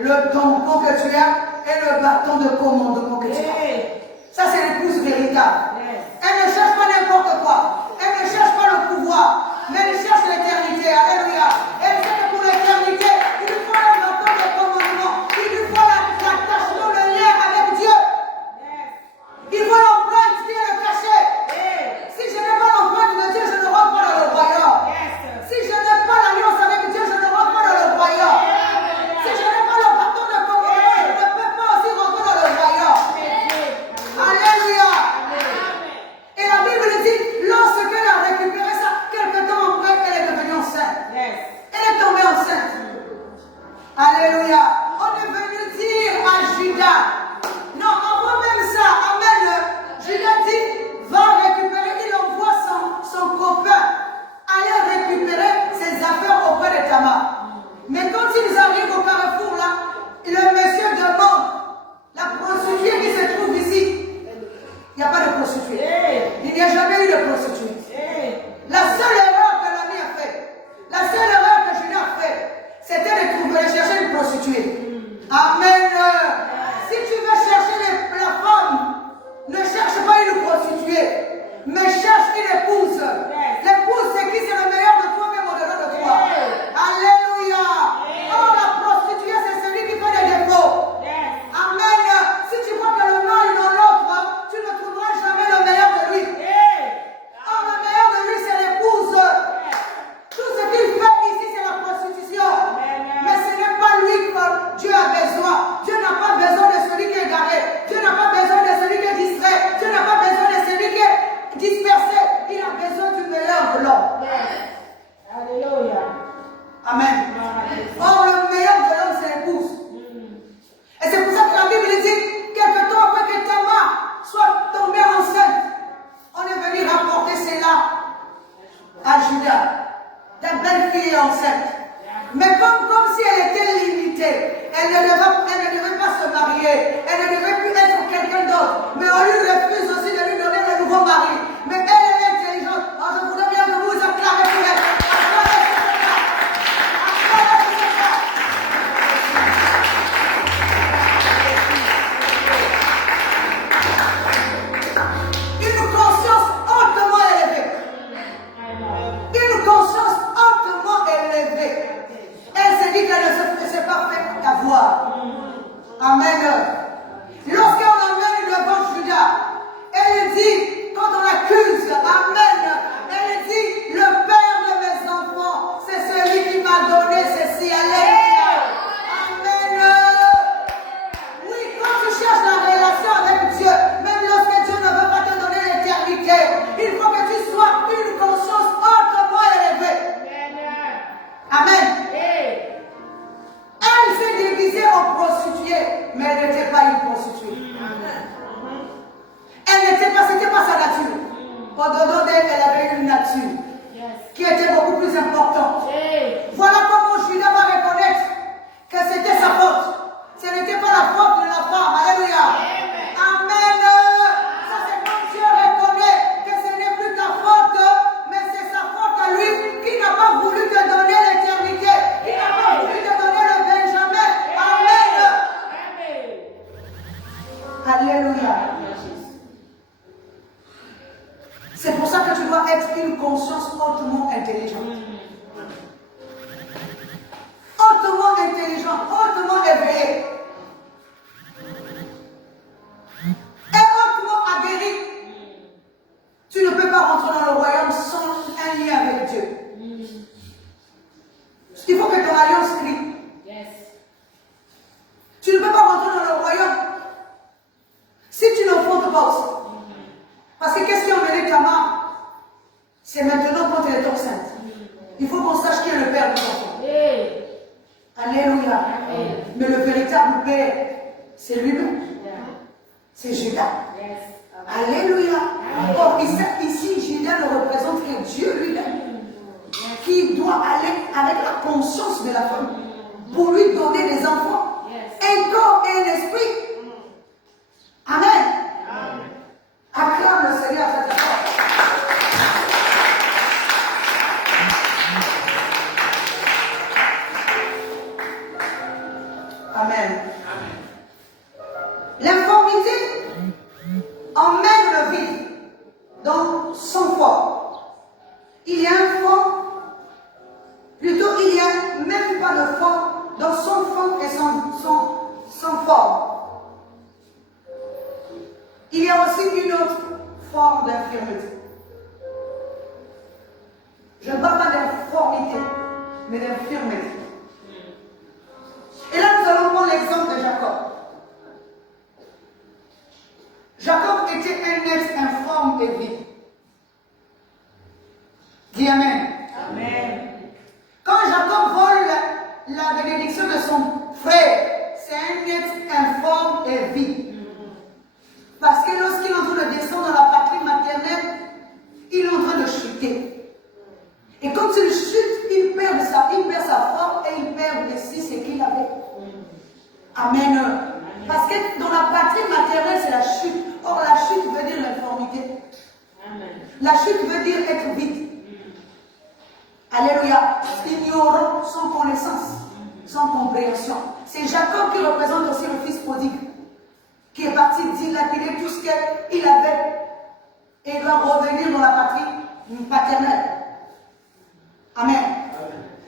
le tampon que tu as et le bâton de commandement que tu as. Ça, c'est l'épouse véritable. Elle ne cherche pas n'importe quoi. Elle ne cherche pas le pouvoir, mais elle cherche l'éternité. Alléluia. Elle sait que pour l'éternité, il lui faut un bâton de commandement. Il lui faut l'attachement, le lien avec Dieu. Il faut l'empreinte qui est le cachet. Si je n'ai pas l'empreinte de Dieu, je ne rentre pas dans le royaume. Si je n'ai pas l'alliance avec Dieu, je ne rentre pas dans le royaume. Si je n'ai pas le bâton de commandement, je ne peux pas aussi rentrer dans le royaume. Alléluia. Et la enceinte. Mais comme si elle était limitée. Elle ne devait pas se marier. Elle ne devait plus être quelqu'un d'autre. Mais on lui refuse aussi de lui donner un nouveau mari. Mais elle est intelligente. Alors je voudrais bien que vous vous acclamez pour elle. Une conscience hautement élevée. Une conscience hautement élevée. Elle s'est dit qu'elle ne s'est pas fait avoir. Amen. Lorsqu'on emmène devant Judas, elle dit, quand on l'accuse, amen, elle dit, le père de mes enfants, c'est celui qui m'a donné ceci. Alléluia. Amen. Oui, quand tu cherches la relation avec Dieu, même lorsque Dieu ne veut pas te donner l'éternité, il faut que tu sois une conscience hautement élevée. Amen. Elle s'est déguisée en prostituée, mais elle n'était pas une prostituée. Elle n'était pas, c'était pas sa nature. Au-dedans d'elle, elle avait une nature qui était beaucoup plus importante. Voilà comment Judas va reconnaître que c'était sa faute. Ce n'était pas la faute de la femme. Alléluia. Amen. Ça, c'est quand Dieu reconnaît que ce n'est plus ta faute, mais c'est sa faute à lui qui n'a pas voulu te donner l'éternité. Qui n'a pas voulu te donner le Benjamin. Amen. Alléluia. C'est pour ça que tu dois être une conscience hautement intelligente. Hautement intelligente, hautement éveillée. Et hautement aguerrie. Tu ne peux pas rentrer dans le royaume sans un lien avec Dieu. Il faut que ton alliance crie. Tu ne peux pas rentrer dans le royaume si tu ne fondes pas aussi. Parce que qu'est-ce qui a emmené Tamar? C'est maintenant quand elle est enceinte. Il faut qu'on sache qui est le père de l'enfant. Alléluia. Mais le véritable père, c'est lui-même. C'est Judas. Alléluia. Or, ici, Judas ne représente que Dieu lui-même. Qui doit aller avec la conscience de la femme pour lui donner des enfants. Un corps et un esprit. Amen. Acclame le Seigneur à cette fois. Amen. L'informité emmène le vide dans son fort. Il y a un fort, plutôt il n'y a même pas de fort dans son fond et son fort. Il y a aussi une autre forme d'infirmité. Je ne parle pas d'informité, mais d'infirmité. Et là, nous allons prendre l'exemple de Jacob. Jacob était un être informe et vide. Dis Amen. Amen. Quand Jacob vole la bénédiction de son frère, c'est un être informe et vide. Parce que lorsqu'il est en train de descendre dans la patrie maternelle, il est en train de chuter. Et quand il chute, il perd sa force et il perd aussi ce qu'il avait. Amen. Parce que dans la patrie maternelle, c'est la chute. Or, la chute veut dire l'informité. La chute veut dire être vide. Alléluia. Ignorant, sans connaissance, sans compréhension. C'est Jacob qui représente aussi le fils prodigue, qui est parti dilapider tout ce qu'il avait et doit revenir dans la patrie paternelle. Amen.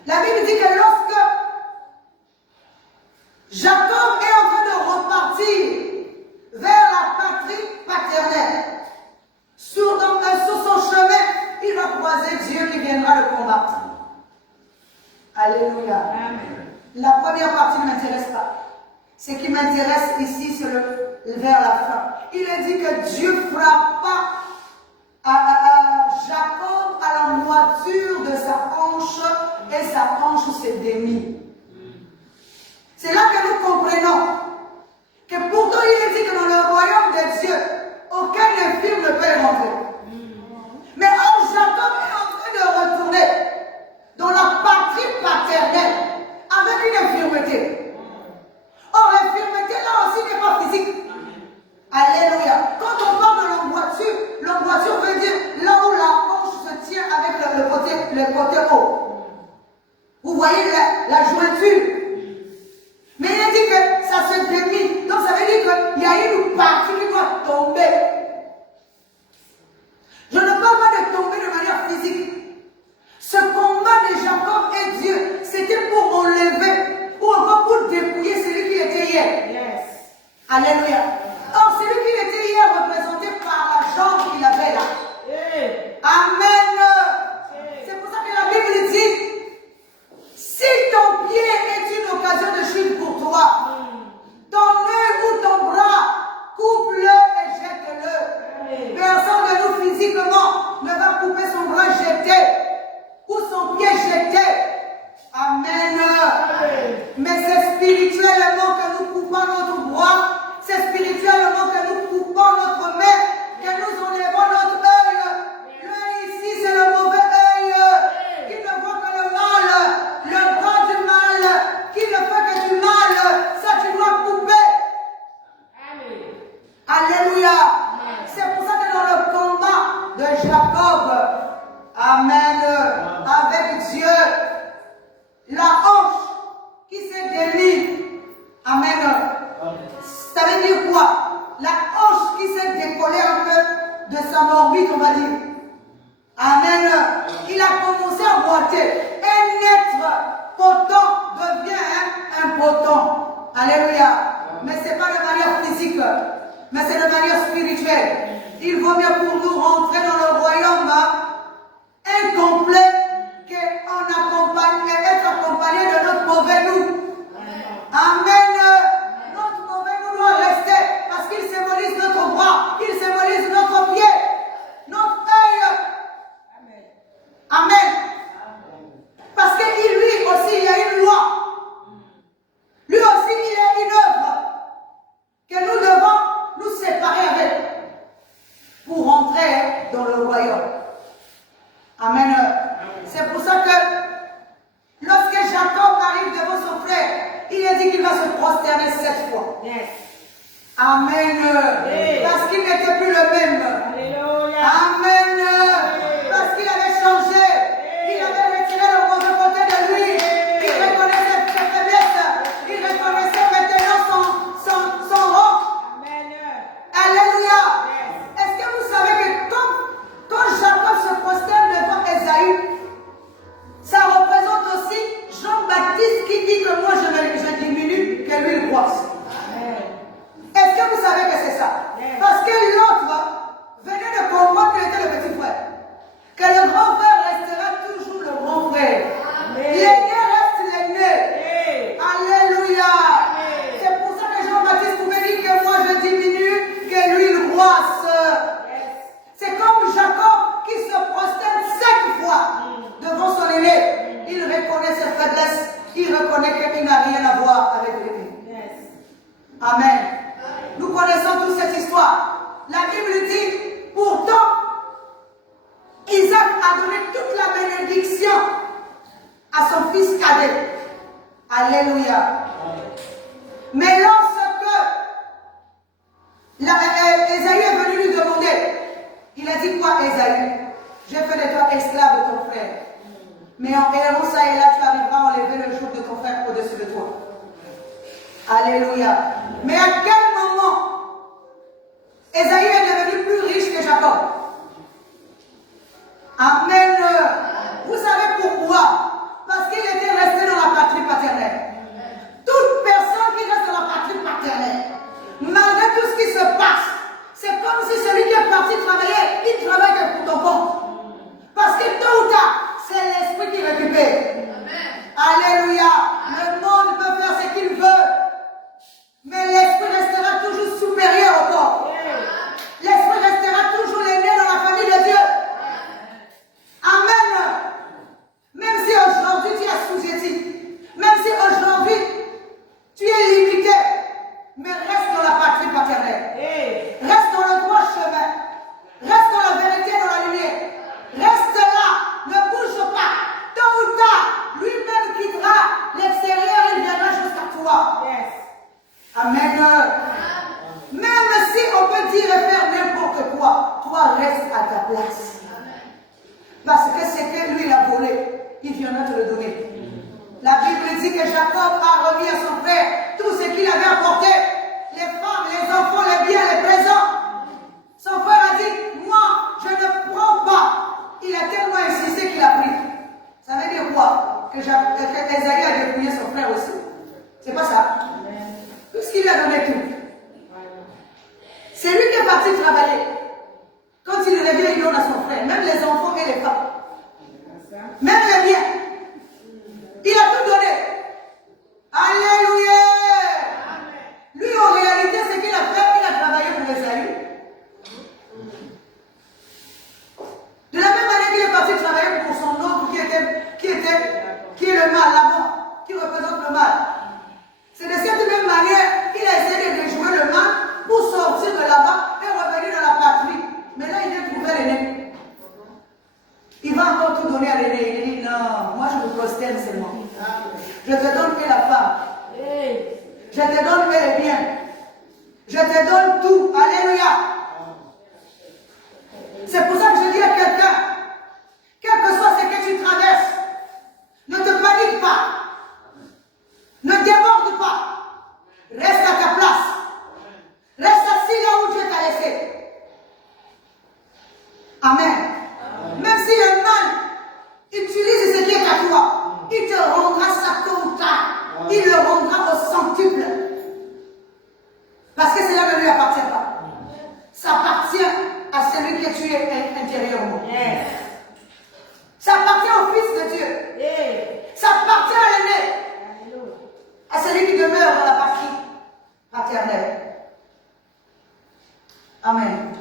La Bible dit que lorsque Jacob est en train de repartir vers la patrie paternelle, sur son chemin, il va croiser Dieu qui viendra le combattre. Alléluia. Amen. La première partie ne m'intéresse pas. Ce qui m'intéresse ici, c'est vers la fin. Il est dit que Dieu frappa à Jacob à la moiture de sa hanche et sa hanche s'est démise. C'est là que nous comprenons que pourtant il est dit que dans le royaume de Dieu, aucun infirme ne peut rentrer. Mais or Jacob est en train de retourner dans la patrie paternelle avec une infirmité. Or, l'infirmité là aussi n'est pas physique. Alléluia. Quand on parle de l'emboîture veut dire là où la hanche se tient avec le côté haut. Vous voyez la jointure. Mais il a dit que ça se démine. Donc ça veut dire qu'il y a une partie qui doit tomber. Je ne parle pas de tomber de manière physique. Ce combat de Jacob et Dieu, c'était pour enlever ou encore pour dépouiller celui qui était hier. Yes. Alléluia. Or, celui qui était hier représenté par la jambe qu'il avait là. Hey. Amen. C'est pour ça que la Bible dit, si ton pied est une occasion de chute pour toi, ton œil ou ton bras, coupe-le et jette-le. Personne de nous physiquement ne va couper son bras jeté ou son pied jeté. Amen. Mais c'est spirituellement que nous coupons notre bras, c'est spirituellement que nous coupons notre main, que nous enlevons notre œil. L'œil ici, c'est le mauvais œil qui ne voit que le mal, le bras du mal qui ne fait que du mal. Ça, tu dois couper. Alléluia. C'est pour ça que dans le combat de Jacob, amen, avec Dieu, la hanche qui s'est démise, amen. Ça veut dire quoi? La hanche qui s'est décollée un peu de son orbite, on va dire. Amen. Il a commencé à boiter. Un être potent devient impotent. Alléluia. Mais ce n'est pas de manière physique, mais c'est de manière spirituelle. Il vaut mieux pour nous rentrer dans le royaume incomplet qu'être accompagné de notre mauvais nous. Amen. Notre mauvais nous doit rester parce qu'il symbolise notre bras, il symbolise notre pied, notre œil. Amen. Parce que lui aussi, il y a une loi. Lui aussi, il y a une œuvre que nous devons nous séparer avec pour rentrer dans le royaume. Amen. C'est pour ça que lorsque Jacob arrive devant son frère, il a dit qu'il va se prosterner 7 fois. Yes. Amen. Parce qu'il n'était plus le même. Alléluia. Amen. Parce qu'il avait changé. Il avait retiré le mauvais côté de lui. Il reconnaissait ses faiblesses. Il reconnaissait maintenant son rang. Amen. Alléluia. Est-ce que vous savez que quand Jacob se prosterne devant Ésaü, ça représente aussi Jean-Baptiste qui dit que moi je diminue, que lui il croisse. Est-ce que vous savez que c'est ça? Parce que l'autre venait de comprendre qu'il était le petit frère. Que le grand frère restera toujours le grand frère. L'aîné reste l'aîné. Alléluia. C'est pour ça que Jean-Baptiste pouvait dire que moi je diminue, que lui il croisse. C'est comme Jacob qui se prosterne 5 fois devant son aîné. Il reconnaît ses faiblesses. Il reconnaît qu'il n'a rien à voir avec lui. Amen. Nous connaissons toute cette histoire. La Bible dit, pourtant, Isaac a donné toute la bénédiction à son fils cadet. Alléluia. Mais lorsque Ésaü est venu lui demander, il a dit quoi, Ésaü? J'ai fait de toi esclave de ton frère. Mais en héros, ça et là, tu arriveras à enlever le joug de ton frère au-dessus de toi. Alléluia. Mais à quel moment Ésaü est devenu plus riche que Jacob? Amen. Vous savez pourquoi? Parce qu'il était resté dans la patrie paternelle. Toute personne qui reste dans la patrie paternelle, malgré tout ce qui se passe, c'est comme si celui qui est parti travailler, il travaille que pour ton compte. Parce que tôt ou tard, c'est l'esprit qui récupère. Alléluia. Le monde peut faire ce qu'il veut, mais l'esprit place. Parce que ce que lui il a volé, il viendra te le donner. La Bible dit que Jacob a remis à son frère tout ce qu'il avait apporté. Les femmes, les enfants, les biens, les présents. Son frère a dit, moi, je ne prends pas. Il a tellement insisté qu'il a pris. Ça veut dire quoi? Que Esaïe a dépouillé son frère aussi. C'est pas ça. Puisqu'il lui a donné tout. C'est lui qui est parti travailler. Quand il revient, il donne à son frère. Même les enfants et les femmes. Même les biens. Il a tout donné. Alléluia. Lui, en réalité, ce qu'il a fait, il a travaillé pour Esaïe. De la même manière qu'il est parti travailler pour son oncle qui est le mal, la mort, qui représente le mal. C'est de cette même manière qu'il a essayé de déjouer le mal pour sortir de là-bas et revenir dans la patrie. Mais là, il vient trouver l'aîné. Il va encore tout donner à l'aîné. Il dit, non, moi je me prosterne seulement. Je te donne que la femme. Je te donne que les biens. Je te donne tout. Alléluia. C'est pour ça que je dis à quelqu'un, quel que soit ce que tu traverses, ne te panique pas. Ne déborde pas. Reste à ta place. Reste assis là où Dieu t'a laissé. Amen. Même si le mal utilise ce qui est à toi, il te rendra ça tôt ou tard. Il le rendra au centuple. Parce que cela ne lui appartient pas. Ça appartient à celui que tu es intérieurement. Ça appartient au Fils de Dieu. Ça appartient à l'aîné. À celui qui demeure dans la patrie paternelle. Amen.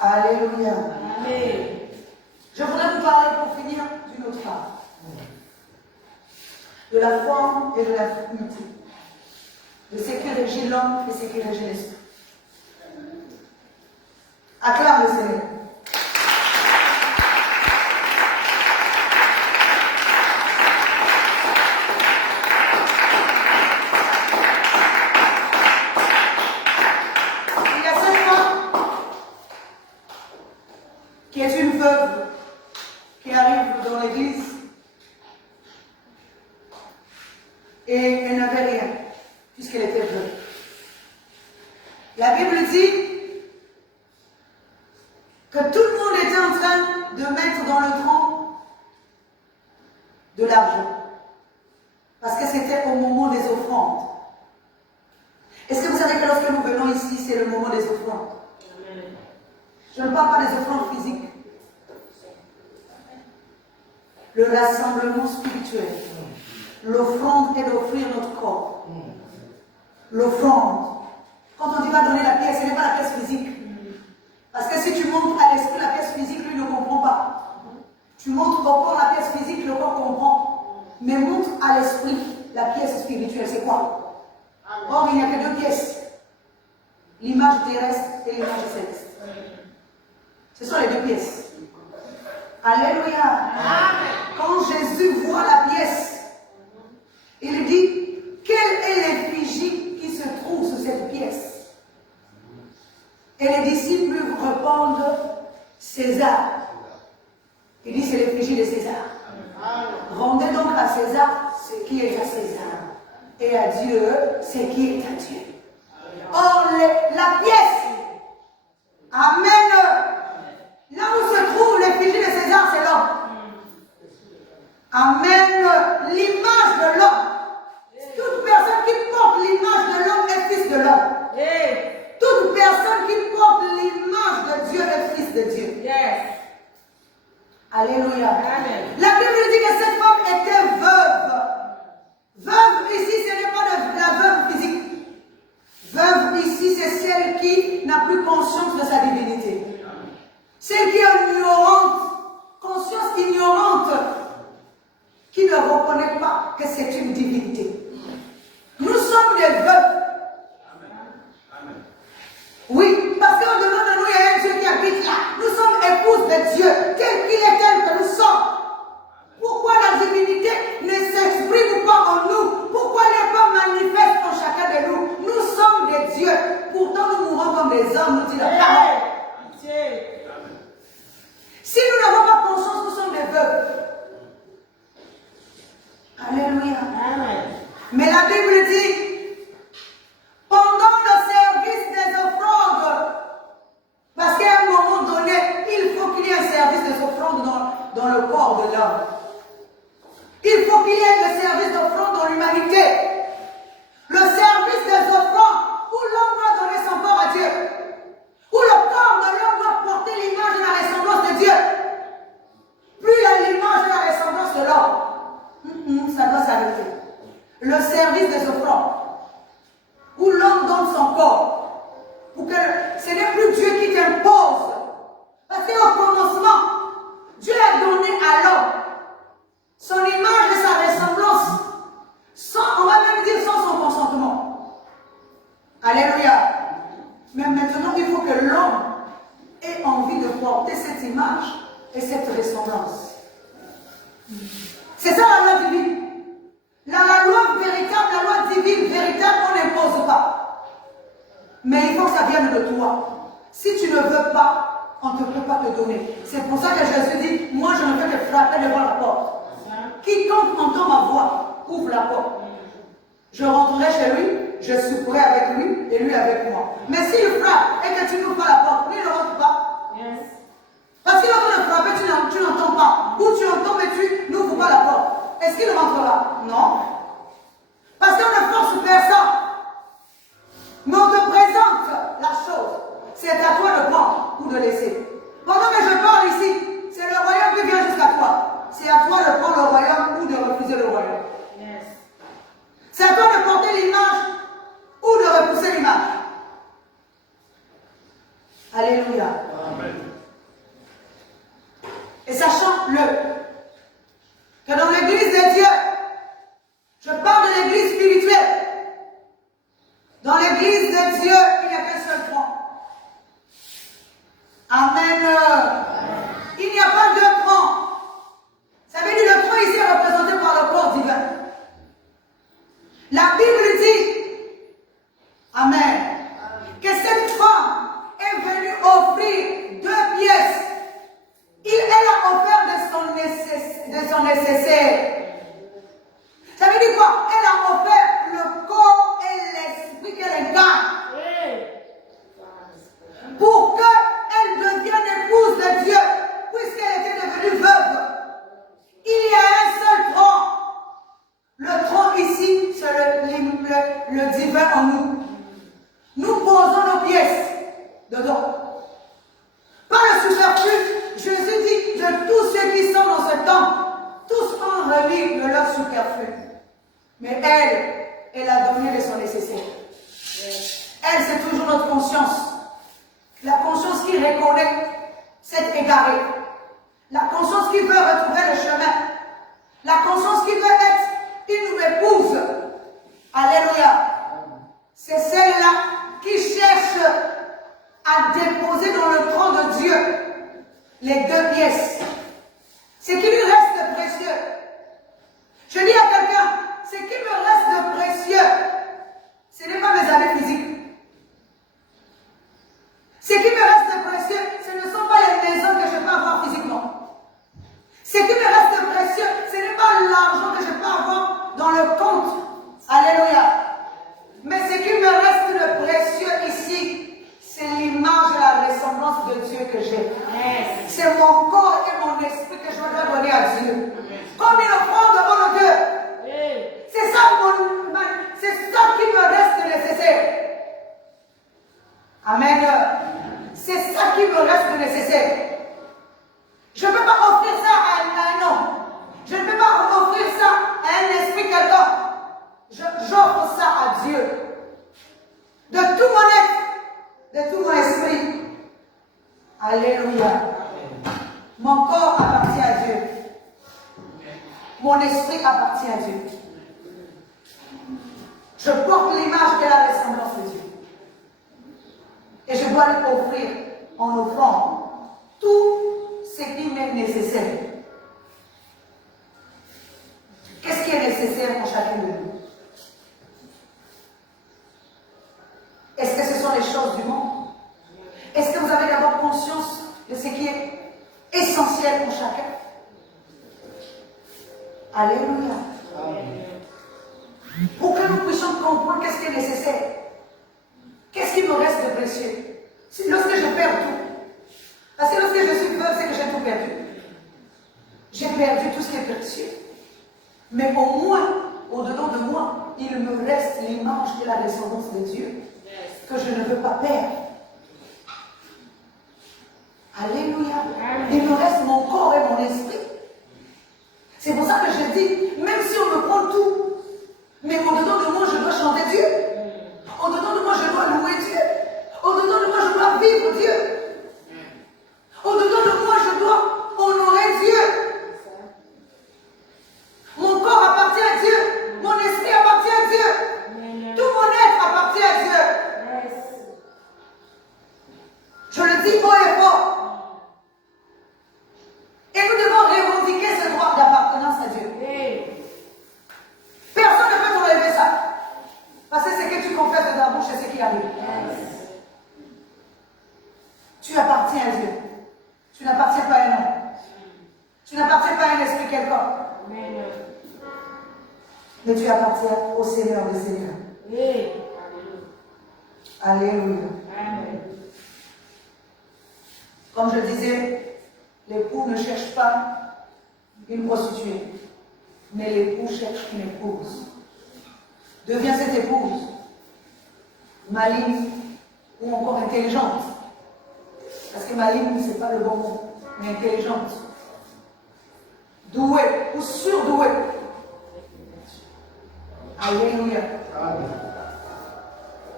Alléluia. Amen. Je voudrais vous parler pour finir d'une autre femme. De la forme et de la unité. De ce qui régit l'homme et ce qui régit l'esprit. Acclame le Seigneur. Il y a cette femme qui est une veuve qui arrive dans l'église et elle n'avait rien puisqu'elle était veuve. La Bible dit que tout le monde était en train de mettre dans le tronc de l'argent. Parce que c'était au moment des offrandes. Est-ce que vous savez que lorsque nous venons ici, c'est le moment des offrandes? Je ne parle pas des offrandes physiques. Le rassemblement spirituel. L'offrande est d'offrir notre corps. L'offrande. Quand on dit va donner la pièce, ce n'est pas la pièce physique. Parce que si tu montres à l'esprit la pièce physique, lui ne comprend pas. Tu montres au corps la pièce physique, le corps comprend. Mais montre à l'esprit la pièce spirituelle, c'est quoi? Or, il n'y a que deux pièces. L'image terrestre et l'image céleste. Ce sont les deux pièces. Alléluia. Amen. Quand Jésus voit la pièce, il dit, quelle est l'effigie qui se trouve sous cette pièce? Et les disciples lui répondent, César. Il dit, c'est l'effigie de César. Rendez donc à César ce qui est à César. Et à Dieu ce qui est à Dieu. Or, la pièce, amen, là où se trouve l'effigie de César, c'est l'homme. Amen, l'image de l'homme. Toute personne qui porte l'image de l'homme est fils de l'homme. Toute personne qui porte l'image de Dieu est fils de Dieu. Alléluia. Amen. La Bible dit que cette femme était veuve. Veuve ici, ce n'est pas la veuve physique. Veuve ici, c'est celle qui n'a plus conscience de sa divinité. Celle qui est ignorante, conscience ignorante, qui ne reconnaît pas que c'est une divinité. Nous sommes des veuves. Oui, parce qu'au-dedans de nous, il y a un Dieu qui habite là. Nous sommes épouses de Dieu, tel qu'il est, tel que nous sommes. Pourquoi la divinité ne s'exprime pas en nous? Pourquoi elle n'est pas manifeste en chacun de nous? Nous sommes service des offrandes, où l'homme donne son corps, pour que ce n'est plus Dieu qui t'impose. Parce qu'au commencement, Dieu a donné à l'homme son image et sa ressemblance, on va même dire sans son consentement. Alléluia. Mais maintenant, il faut que l'homme ait envie de porter cette image et cette ressemblance. C'est ça la loi divine. La loi véritable, la loi divine véritable, on n'impose pas. Mais il faut que ça vienne de toi. Si tu ne veux pas, on ne peut pas te donner. C'est pour ça que Jésus dit, moi je ne peux que frapper devant la porte. Quiconque entend ma voix, ouvre la porte. Je rentrerai chez lui, je souperai avec lui et lui avec moi. Mais s'il frappe et que tu n'ouvres pas la porte, lui ne rentre pas. Yes. Parce qu'il est en train de frapper, tu n'entends pas. Ou tu entends mais tu n'ouvres pas la porte. Est-ce qu'il rentrera? Non. Parce qu'on ne force personne. Mais on te présente la chose. C'est à toi de prendre ou de laisser. Pendant que je parle ici, c'est le royaume qui vient jusqu'à toi. C'est à toi de prendre le royaume ou de refuser le royaume. Yes. C'est à toi de porter l'image ou de repousser l'image. Alléluia. Amen. Et sachant-le, que dans l'église de Dieu, je parle de l'église spirituelle. Dans l'église de Dieu, il n'y a qu'un seul tronc. Amen. Il n'y a pas deux troncs. Ça veut dire le tronc ici est représenté par le corps divin. La Bible dit, Amen, que cette femme est venue offrir 2 pièces. Elle a offert de son nécessaire. Ça veut dire quoi? Elle a offert le corps et l'esprit qu'elle incarne. Pour qu'elle devienne épouse de Dieu, puisqu'elle était devenue veuve. Il y a un seul tronc. Le tronc ici, c'est le divin en nous. Nous posons nos pièces dedans. Pas le superflu. Jésus dit de tous ceux qui sont dans ce temple, tous ont remis de leur superflu. Mais elle a donné de son nécessaire. Elle, c'est toujours notre conscience. La conscience qui reconnaît s'être égarée. La conscience qui veut retrouver le chemin. La conscience qui veut être une épouse. Alléluia. C'est celle-là qui cherche à déposer dans le trône de Dieu les 2 pièces. Ce qui lui reste de précieux. Je dis à quelqu'un, ce qui me reste de précieux, ce n'est pas mes années physiques. Ce qui me reste de précieux, ce ne sont pas les maisons que je peux avoir physiquement. Ce qui me reste de précieux, ce n'est pas l'argent que je peux avoir dans le compte. Alléluia. Mais ce qui me reste de précieux ici, c'est l'image et la ressemblance de Dieu que j'ai. C'est mon corps et mon esprit que je dois donner à Dieu. Comme une offrande devant le Dieu. C'est ça qui me reste nécessaire. Amen. C'est ça qui me reste nécessaire. Je ne peux pas offrir ça à un homme. Je ne peux pas offrir ça à un esprit quelqu'un. J'offre ça à Dieu. De tout mon être, de tout mon esprit. Alléluia. Mon corps appartient à Dieu. Mon esprit appartient à Dieu. Je porte l'image et la ressemblance de Dieu. Et je dois lui offrir en offrant tout ce qui m'est nécessaire. Qu'est-ce qui est nécessaire pour chacun de nous? Est-ce que ce sont les choses du monde? Est-ce que vous avez d'abord conscience de ce qui est essentiel pour chacun? Alléluia. Pour que nous puissions comprendre qu'est-ce qui est nécessaire. Qu'est-ce qui me reste de précieux? Lorsque je perds tout. Parce que lorsque je suis veuve, c'est que j'ai tout perdu. J'ai perdu tout ce qui est précieux. Mais au moins, au-dedans de moi, il me reste l'image et la ressemblance de Dieu que je ne veux pas perdre. Alléluia. Il me reste mon corps et mon esprit. C'est pour ça que je dis, même si on me prend tout, mais au-dedans de Tu n'appartiens pas à un homme. Tu n'appartiens pas à un esprit quelconque. Mais tu appartiens au Seigneur des Seigneurs. Alléluia. Comme je disais, l'époux ne cherche pas une prostituée, mais l'époux cherche une épouse. Deviens cette épouse, maligne ou encore intelligente. Parce que maligne, ce n'est pas le bon mot, mais intelligente. Douée ou surdouée. Alléluia.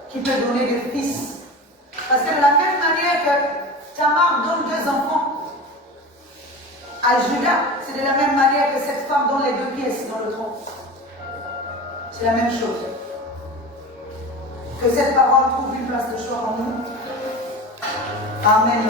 Qui peut donner des fils. Parce que de la même manière que Tamar donne 2 enfants à Judas, c'est de la même manière que cette femme donne les 2 pièces dans le tronc. C'est la même chose. Que cette parole trouve une place de choix en nous. Amen.